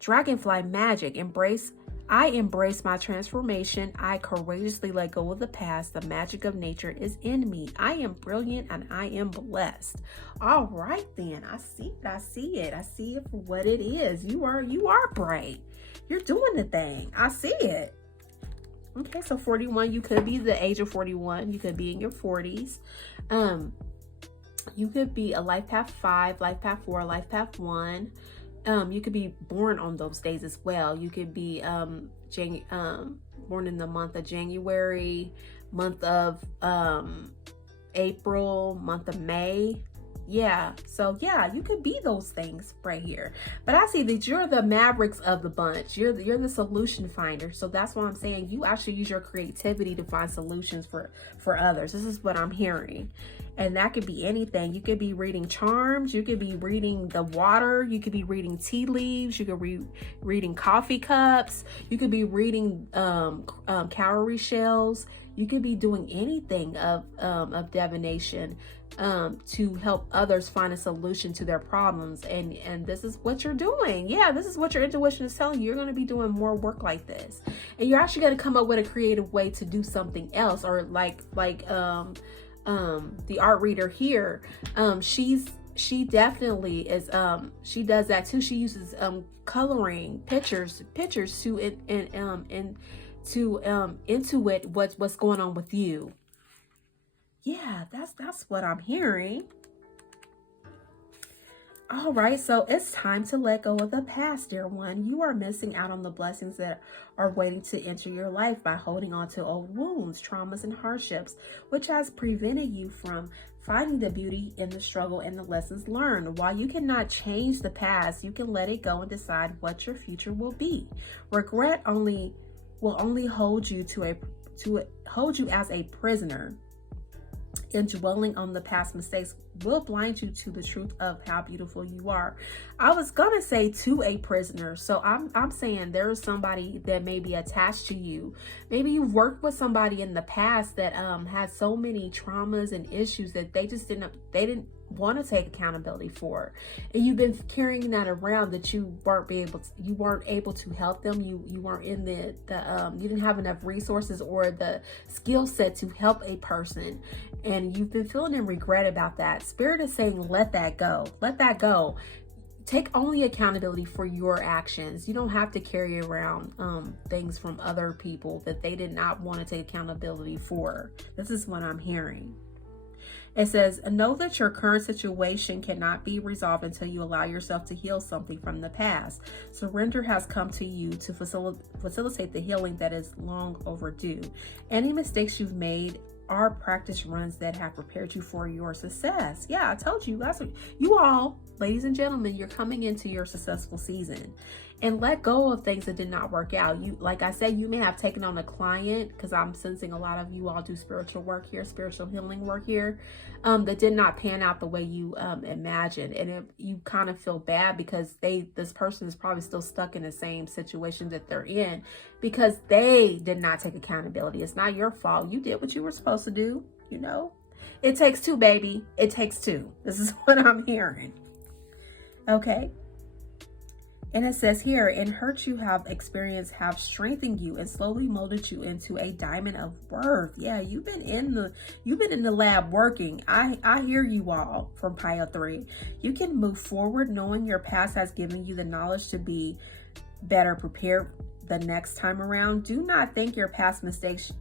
Dragonfly magic. I embrace my transformation. I courageously let go of the past. The magic of nature is in me. I am brilliant and I am blessed. All right, then. I see it. I see it for what it is. You are bright. You're doing the thing. I see it. Okay, so 41, you could be the age of 41. You could be in your 40s. You could be a life path 5, life path 4, life path 1. You could be born on those days as well. You could be born in the month of January, month of April, month of May. Yeah, so yeah, you could be those things right here. But I see that you're the mavericks of the bunch. You're the solution finder. So that's why I'm saying you actually use your creativity to find solutions for others. This is what I'm hearing. And that could be anything. You could be reading charms. You could be reading the water. You could be reading tea leaves. You could be reading coffee cups. You could be reading cowrie shells. You could be doing anything of divination to help others find a solution to their problems. And this is what you're doing. Yeah, this is what your intuition is telling you. You're going to be doing more work like this. And you're actually going to come up with a creative way to do something else. Or like the art reader here, she definitely is, she does that too. She uses coloring pictures to intuit what's going on with you. Yeah, that's what I'm hearing. All right, so it's time to let go of the past, dear one. You are missing out on the blessings that are waiting to enter your life by holding on to old wounds, traumas, and hardships, which has prevented you from finding the beauty in the struggle and the lessons learned. While you cannot change the past, you can let it go and decide what your future will be. Regret will only hold you as a prisoner, and dwelling on the past mistakes will blind you to the truth of how beautiful you are. I was gonna say to a prisoner, so I'm saying there is somebody that may be attached to you. Maybe you've worked with somebody in the past that had so many traumas and issues that they didn't want to take accountability for, and you've been carrying that around, that you weren't able to help them. You weren't in you didn't have enough resources or the skill set to help a person, and you've been feeling in regret about that. Spirit is saying, let that go. Take only accountability for your actions. You don't have to carry around things from other people that they did not want to take accountability for. This is what I'm hearing. It says, know that your current situation cannot be resolved until you allow yourself to heal something from the past. Surrender has come to you to facilitate the healing that is long overdue. Any mistakes you've made are practice runs that have prepared you for your success. Yeah, I told you, you all, ladies and gentlemen, you're coming into your successful season. And let go of things that did not work out. Like I said, you may have taken on a client, because I'm sensing a lot of you all do spiritual work here, spiritual healing work here, that did not pan out the way you imagined. And you kind of feel bad because this person is probably still stuck in the same situation that they're in because they did not take accountability. It's not your fault. You did what you were supposed to do, It takes two, baby. It takes two. This is what I'm hearing. Okay. And it says here, and hurt you have experienced have strengthened you and slowly molded you into a diamond of worth. Yeah, you've been in the lab working. I hear you all from pile 3. You can move forward knowing your past has given you the knowledge to be better prepared the next time around. Do not think your past mistakes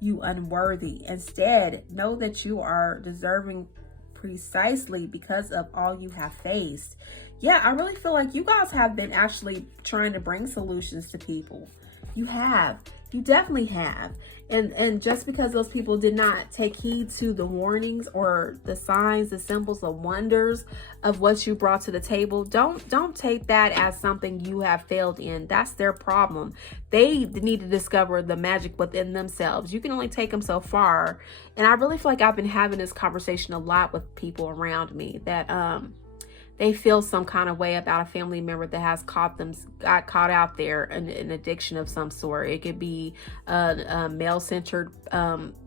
you unworthy. Instead, know that you are deserving precisely because of all you have faced. Yeah, I really feel like you guys have been actually trying to bring solutions to people. You have. You definitely have. And just because those people did not take heed to the warnings or the signs, the symbols, the wonders of what you brought to the table, don't take that as something you have failed in. That's their problem. They need to discover the magic within themselves. You can only take them so far. And I really feel like I've been having this conversation a lot with people around me that they feel some kind of way about a family member that has got caught out there in an addiction of some sort. It could be a male-centered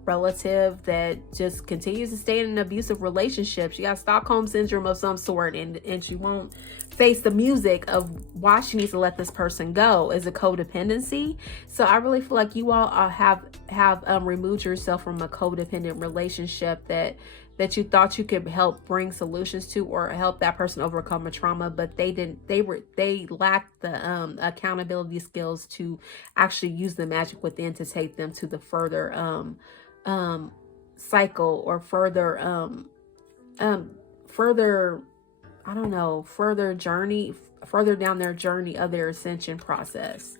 relative that just continues to stay in an abusive relationship. She got Stockholm syndrome of some sort, and she won't face the music of why she needs to let this person go. Is a codependency. So I really feel like you all have removed yourself from a codependent relationship that you thought you could help bring solutions to or help that person overcome a trauma, but they didn't. They lacked the accountability skills to actually use the magic within to take them to the further cycle or further I don't know, further down their journey of their ascension process.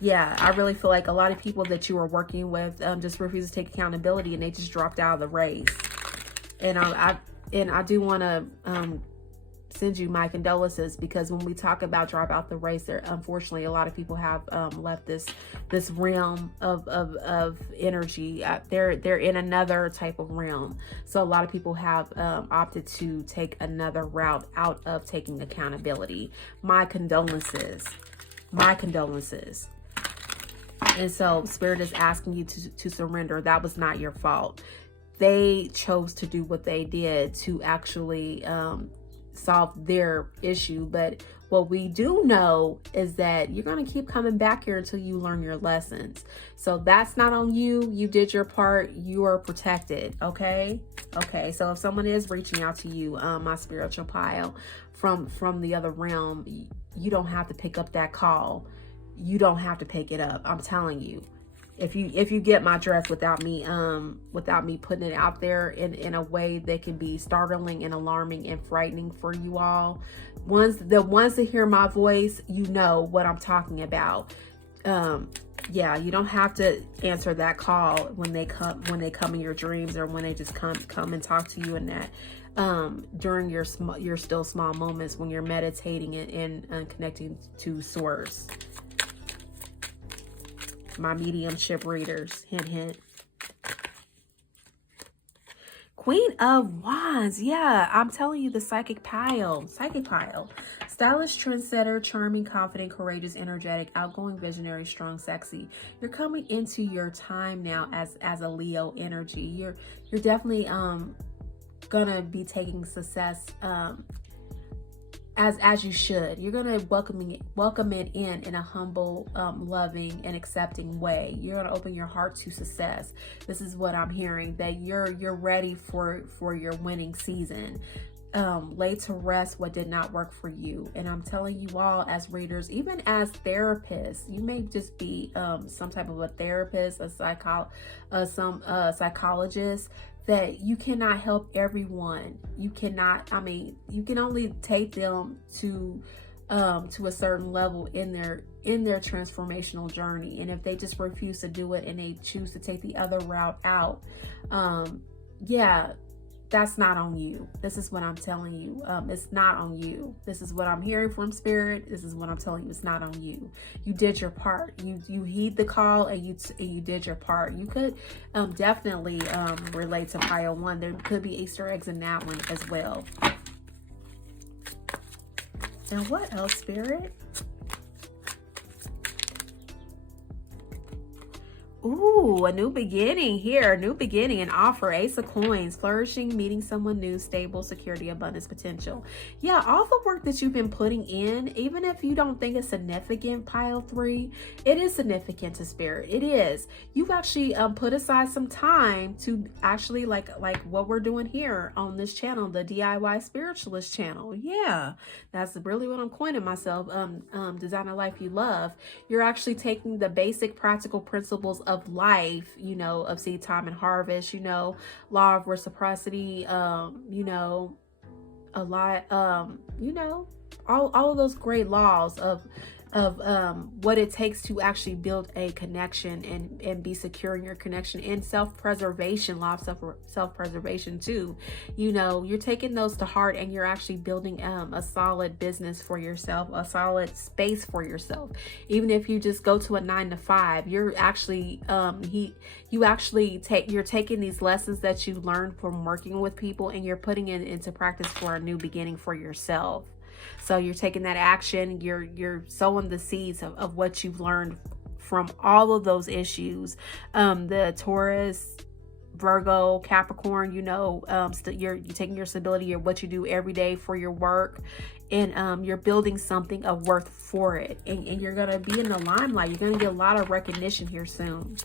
Yeah, I really feel like a lot of people that you are working with just refuse to take accountability, and they just dropped out of the race. And I do want to send you my condolences, because when we talk about drop out the race, there unfortunately a lot of people have left this realm of energy. They're in another type of realm. So a lot of people have opted to take another route out of taking accountability. My condolences. And so Spirit is asking you to surrender. That was not your fault. They chose to do what they did to actually solve their issue. But what we do know is that you're going to keep coming back here until you learn your lessons. So that's not on you. You did your part. You are protected. Okay. So if someone is reaching out to you, my spiritual pile from the other realm, you don't have to pick up that call. You don't have to pick it up. I'm telling you. If you get my dress without me putting it out there in a way that can be startling and alarming and frightening for you all, the ones that hear my voice, you know what I'm talking about. Yeah, you don't have to answer that call when they come in your dreams, or when they just come and talk to you in that during your still small moments when you're meditating and connecting to source. My mediumship readers, hint, hint. Queen of Wands. Yeah, I'm telling you, the psychic pile. Stylish, trendsetter, charming, confident, courageous, energetic, outgoing, visionary, strong, sexy. You're coming into your time now as a Leo energy. You're definitely gonna be taking success as you should. You're gonna welcome it in a humble, loving, and accepting way. You're gonna open your heart to success. This is what I'm hearing, that you're ready for your winning season. Lay to rest what did not work for you. And I'm telling you all, as readers, even as therapists, you may just be some type of a therapist, a psychologist, that you cannot help everyone. You can only take them to a certain level in their transformational journey. And if they just refuse to do it and they choose to take the other route out, yeah, that's not on you. This is what I'm telling you. It's not on you. This is what I'm hearing from Spirit. This is what I'm telling you. It's not on you. You did your part. You heed the call, and you did your part. You could definitely relate to pile 1. There could be Easter eggs in that one as well. Now, what else, Spirit? Ooh, a new beginning here, a new beginning, an offer, Ace of Coins, flourishing, meeting someone new, stable, security, abundance, potential. Yeah, all the work that you've been putting in, even if you don't think it's significant, pile 3, it is significant to spirit. It is. You've actually put aside some time to actually like what we're doing here on this channel, the DIY Spiritualist channel. Yeah, that's really what I'm coining myself. Design a life you love. You're actually taking the basic practical principles of life, you know, of seed time and harvest, you know, law of reciprocity, you know, a lot, you know, all of those great laws of what it takes to actually build a connection and be secure in your connection, and self-preservation, law of self-preservation too. You know, you're taking those to heart, and you're actually building a solid business for yourself, a solid space for yourself. Even if you just go to a 9-to-5, you're actually you're taking these lessons that you learned from working with people, and you're putting it into practice for a new beginning for yourself. So you're taking that action, you're sowing the seeds of what you've learned from all of those issues. The Taurus, Virgo, Capricorn, you know, you're taking your stability, or what you do every day for your work, and you're building something of worth for it. And you're going to be in the limelight. You're going to get a lot of recognition here soon.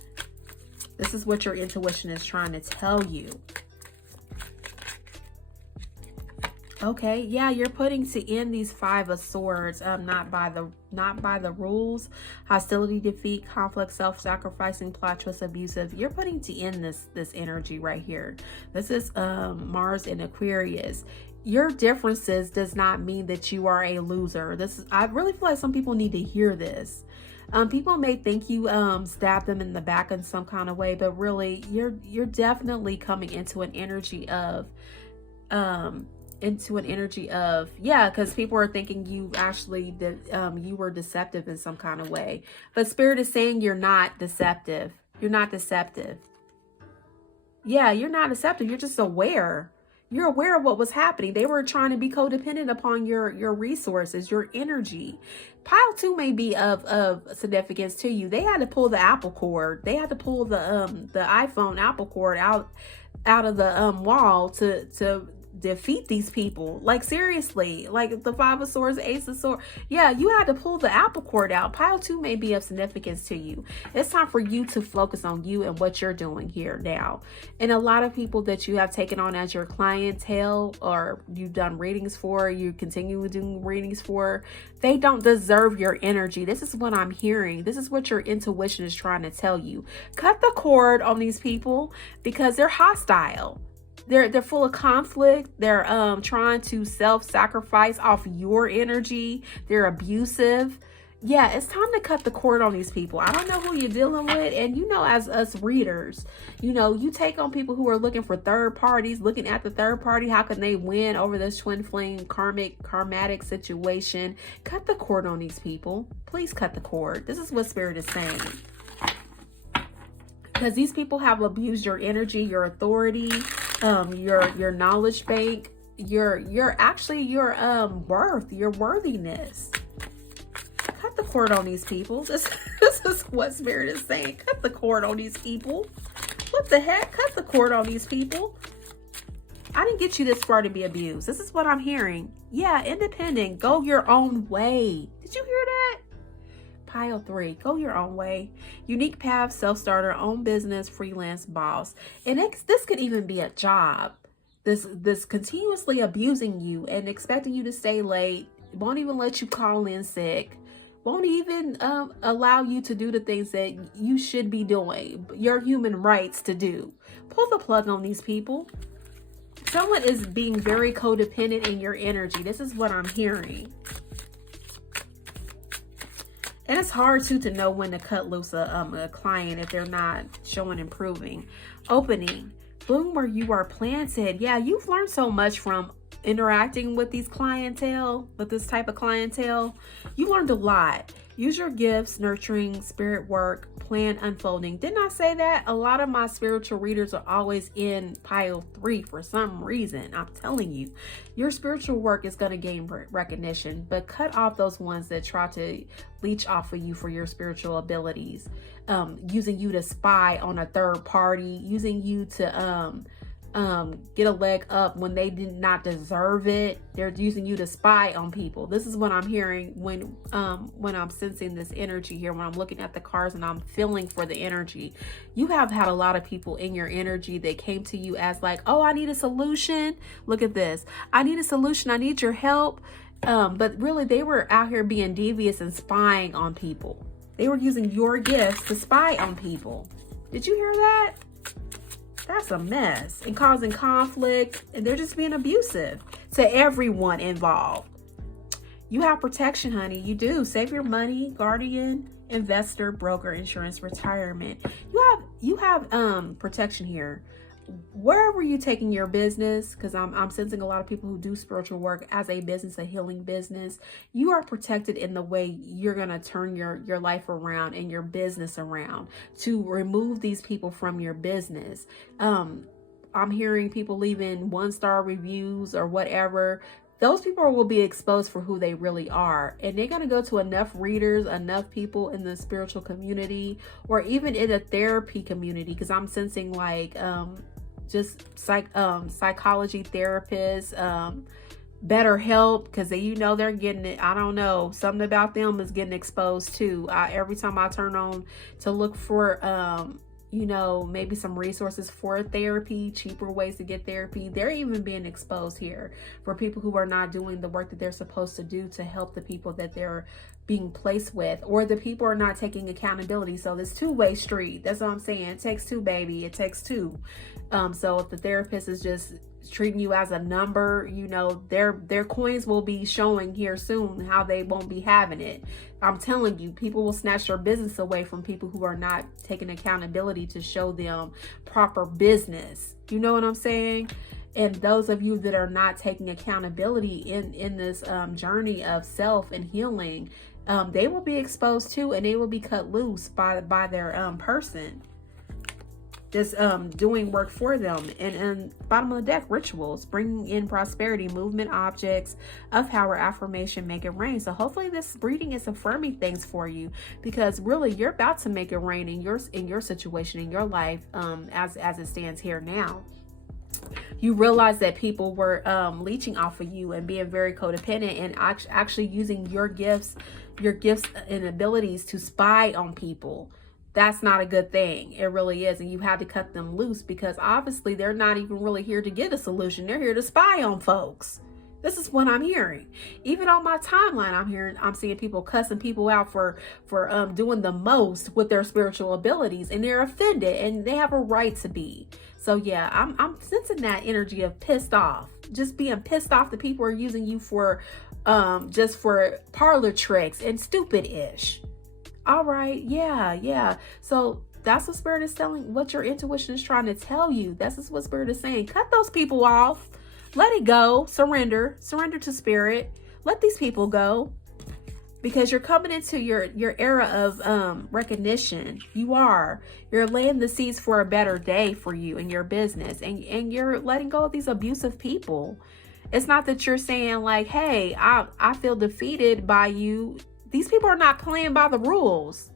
This is what your intuition is trying to tell you. Okay, yeah, you're putting to end these 5 of Swords, not by the rules, hostility, defeat, conflict, self-sacrificing, plot twist, abusive. You're putting to end this energy right here. This is Mars in Aquarius. Your differences does not mean that you are a loser. I really feel like some people need to hear this. People may think you stabbed them in the back in some kind of way, but really you're definitely coming into an energy of yeah, because people are thinking you actually you were deceptive in some kind of way, but Spirit is saying you're not deceptive. You're not deceptive. Yeah, you're not deceptive. You're just aware. You're aware of what was happening. They were trying to be codependent upon your resources, your energy. Pile 2 may be of significance to you. They had to pull the Apple cord. They had to pull the iPhone Apple cord out of the wall to defeat these people. Like, seriously, like the 5 of Swords, Ace of Swords. Yeah, you had to pull the apple cord out. Pile 2 may be of significance to you. It's time for you to focus on you and what you're doing here now. And a lot of people that you have taken on as your clientele, or you've done readings for, you continue doing readings for, they don't deserve your energy. This is what I'm hearing. This is what your intuition is trying to tell you. Cut the cord on these people, because they're hostile. They're full of conflict. They're trying to self-sacrifice off your energy. They're abusive. Yeah, it's time to cut the cord on these people. I don't know who you're dealing with. And you know, as us readers, you know, you take on people who are looking for third parties, looking at the third party. How can they win over this twin flame karmatic situation? Cut the cord on these people. Please cut the cord. This is what Spirit is saying. Because these people have abused your energy, your authority, your knowledge bank, your worth, your worthiness. Cut the cord on these people. This is what Spirit is saying. Cut the cord on these people. What the heck? Cut the cord on these people. I didn't get you this far to be abused. This is what I'm hearing. Yeah, independent. Go your own way. Did you hear that? Pile 3, go your own way. Unique path, self-starter, own business, freelance boss. And this could even be a job. This continuously abusing you and expecting you to stay late. Won't even let you call in sick. Won't even allow you to do the things that you should be doing. Your human rights to do. Pull the plug on these people. Someone is being very codependent in your energy. This is what I'm hearing. And it's hard too to know when to cut loose a client if they're not showing improving. Opening, bloom where you are planted. Yeah, you've learned so much from interacting with these clientele, with this type of clientele. You learned a lot. Use your gifts, nurturing spirit work, plan unfolding. Didn't I say that? A lot of my spiritual readers are always in pile 3 for some reason. I'm telling you, your spiritual work is going to gain recognition, but cut off those ones that try to leech off of you for your spiritual abilities, using you to spy on a third party, using you to get a leg up when they did not deserve it. They're using you to spy on people. This is what I'm hearing when I'm sensing this energy here, when I'm looking at the cards and I'm feeling for the energy. You have had a lot of people in your energy that came to you as like, oh, I need a solution. Look at this. I need a solution. I need your help. But really they were out here being devious and spying on people. They were using your gifts to spy on people. Did you hear that? That's a mess, and causing conflict, and they're just being abusive to everyone involved. You have protection, honey. You do. Save your money, guardian, investor, broker, insurance, retirement. You have protection here. Wherever you taking your business, because I'm sensing a lot of people who do spiritual work as a business, a healing business, you are protected in the way you're going to turn your life around and your business around to remove these people from your business. I'm hearing people leaving 1-star reviews or whatever. Those people will be exposed for who they really are. And they're going to go to enough readers, enough people in the spiritual community, or even in a therapy community. Because I'm sensing like just psychology therapists, better help, because they're getting it. I don't know. Something about them is getting exposed too. Every time I turn on to look for maybe some resources for therapy, cheaper ways to get therapy, they're even being exposed here for people who are not doing the work that they're supposed to do to help the people that they're being placed with, or the people are not taking accountability. So this two-way street, that's what I'm saying. It takes two, baby. It takes two. So if the therapist is just treating you as a number, their coins will be showing here soon how they won't be having it. I'm telling you, people will snatch their business away from people who are not taking accountability to show them proper business. You know what I'm saying? And those of you that are not taking accountability in this journey of self and healing, they will be exposed too, and they will be cut loose by their person just doing work for them. And bottom of the deck, rituals, bringing in prosperity, movement, objects of power, affirmation, make it rain. So hopefully this reading is affirming things for you, because really you're about to make it rain in your situation, in your life, as it stands here now. You realize that people were leeching off of you and being very codependent and actually using your gifts and abilities to spy on people. That's not a good thing. It really is. And you had to cut them loose, because obviously they're not even really here to get a solution. They're here to spy on folks. This is what I'm hearing. Even on my timeline, I'm seeing people cussing people out for doing the most with their spiritual abilities, and they're offended, and they have a right to be. So yeah, I'm sensing that energy of pissed off, just being pissed off that people are using you for just for parlor tricks and stupid-ish. All right. Yeah. So that's what Spirit is telling, what your intuition is trying to tell you. That's just what Spirit is saying. Cut those people off. Let it go. Surrender to Spirit. Let these people go, because you're coming into your era of recognition. You're laying the seeds for a better day for you and your business, and you're letting go of these abusive people. It's not that you're saying like, hey, I feel defeated by you. These people are not playing by the rules.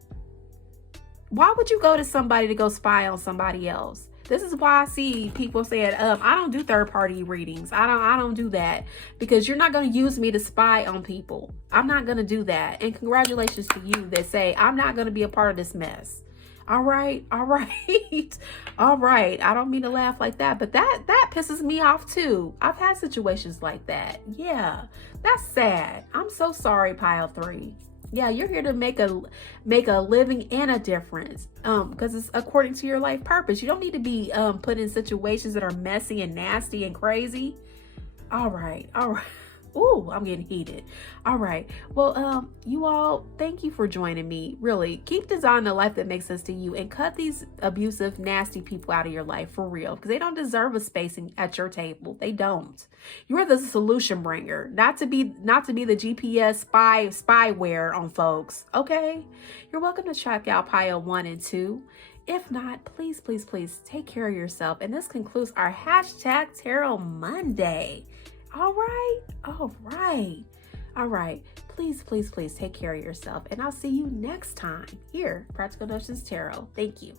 Why would you go to somebody to go spy on somebody else? This is why I see people saying, I don't do third-party readings. I don't do that, because you're not going to use me to spy on people. I'm not going to do that. And congratulations to you that say, I'm not going to be a part of this mess. All right. All right. I don't mean to laugh like that, but that pisses me off too. I've had situations like that. Yeah, that's sad. I'm so sorry, pile 3. Yeah, you're here to make a living and a difference, because it's according to your life purpose. You don't need to be put in situations that are messy and nasty and crazy. All right. Ooh, I'm getting heated. All right. Well, you all, thank you for joining me. Really, keep designing a life that makes sense to you and cut these abusive, nasty people out of your life for real, because they don't deserve a space at your table. They don't. You're the solution bringer, not to be the GPS spyware on folks. Okay. You're welcome to check out Pile 1 and 2. If not, please, please, please take care of yourself. And this concludes our hashtag Tarot Monday. All right. All right. All right. Please, please, please take care of yourself. And I'll see you next time here, Practical Notions Tarot. Thank you.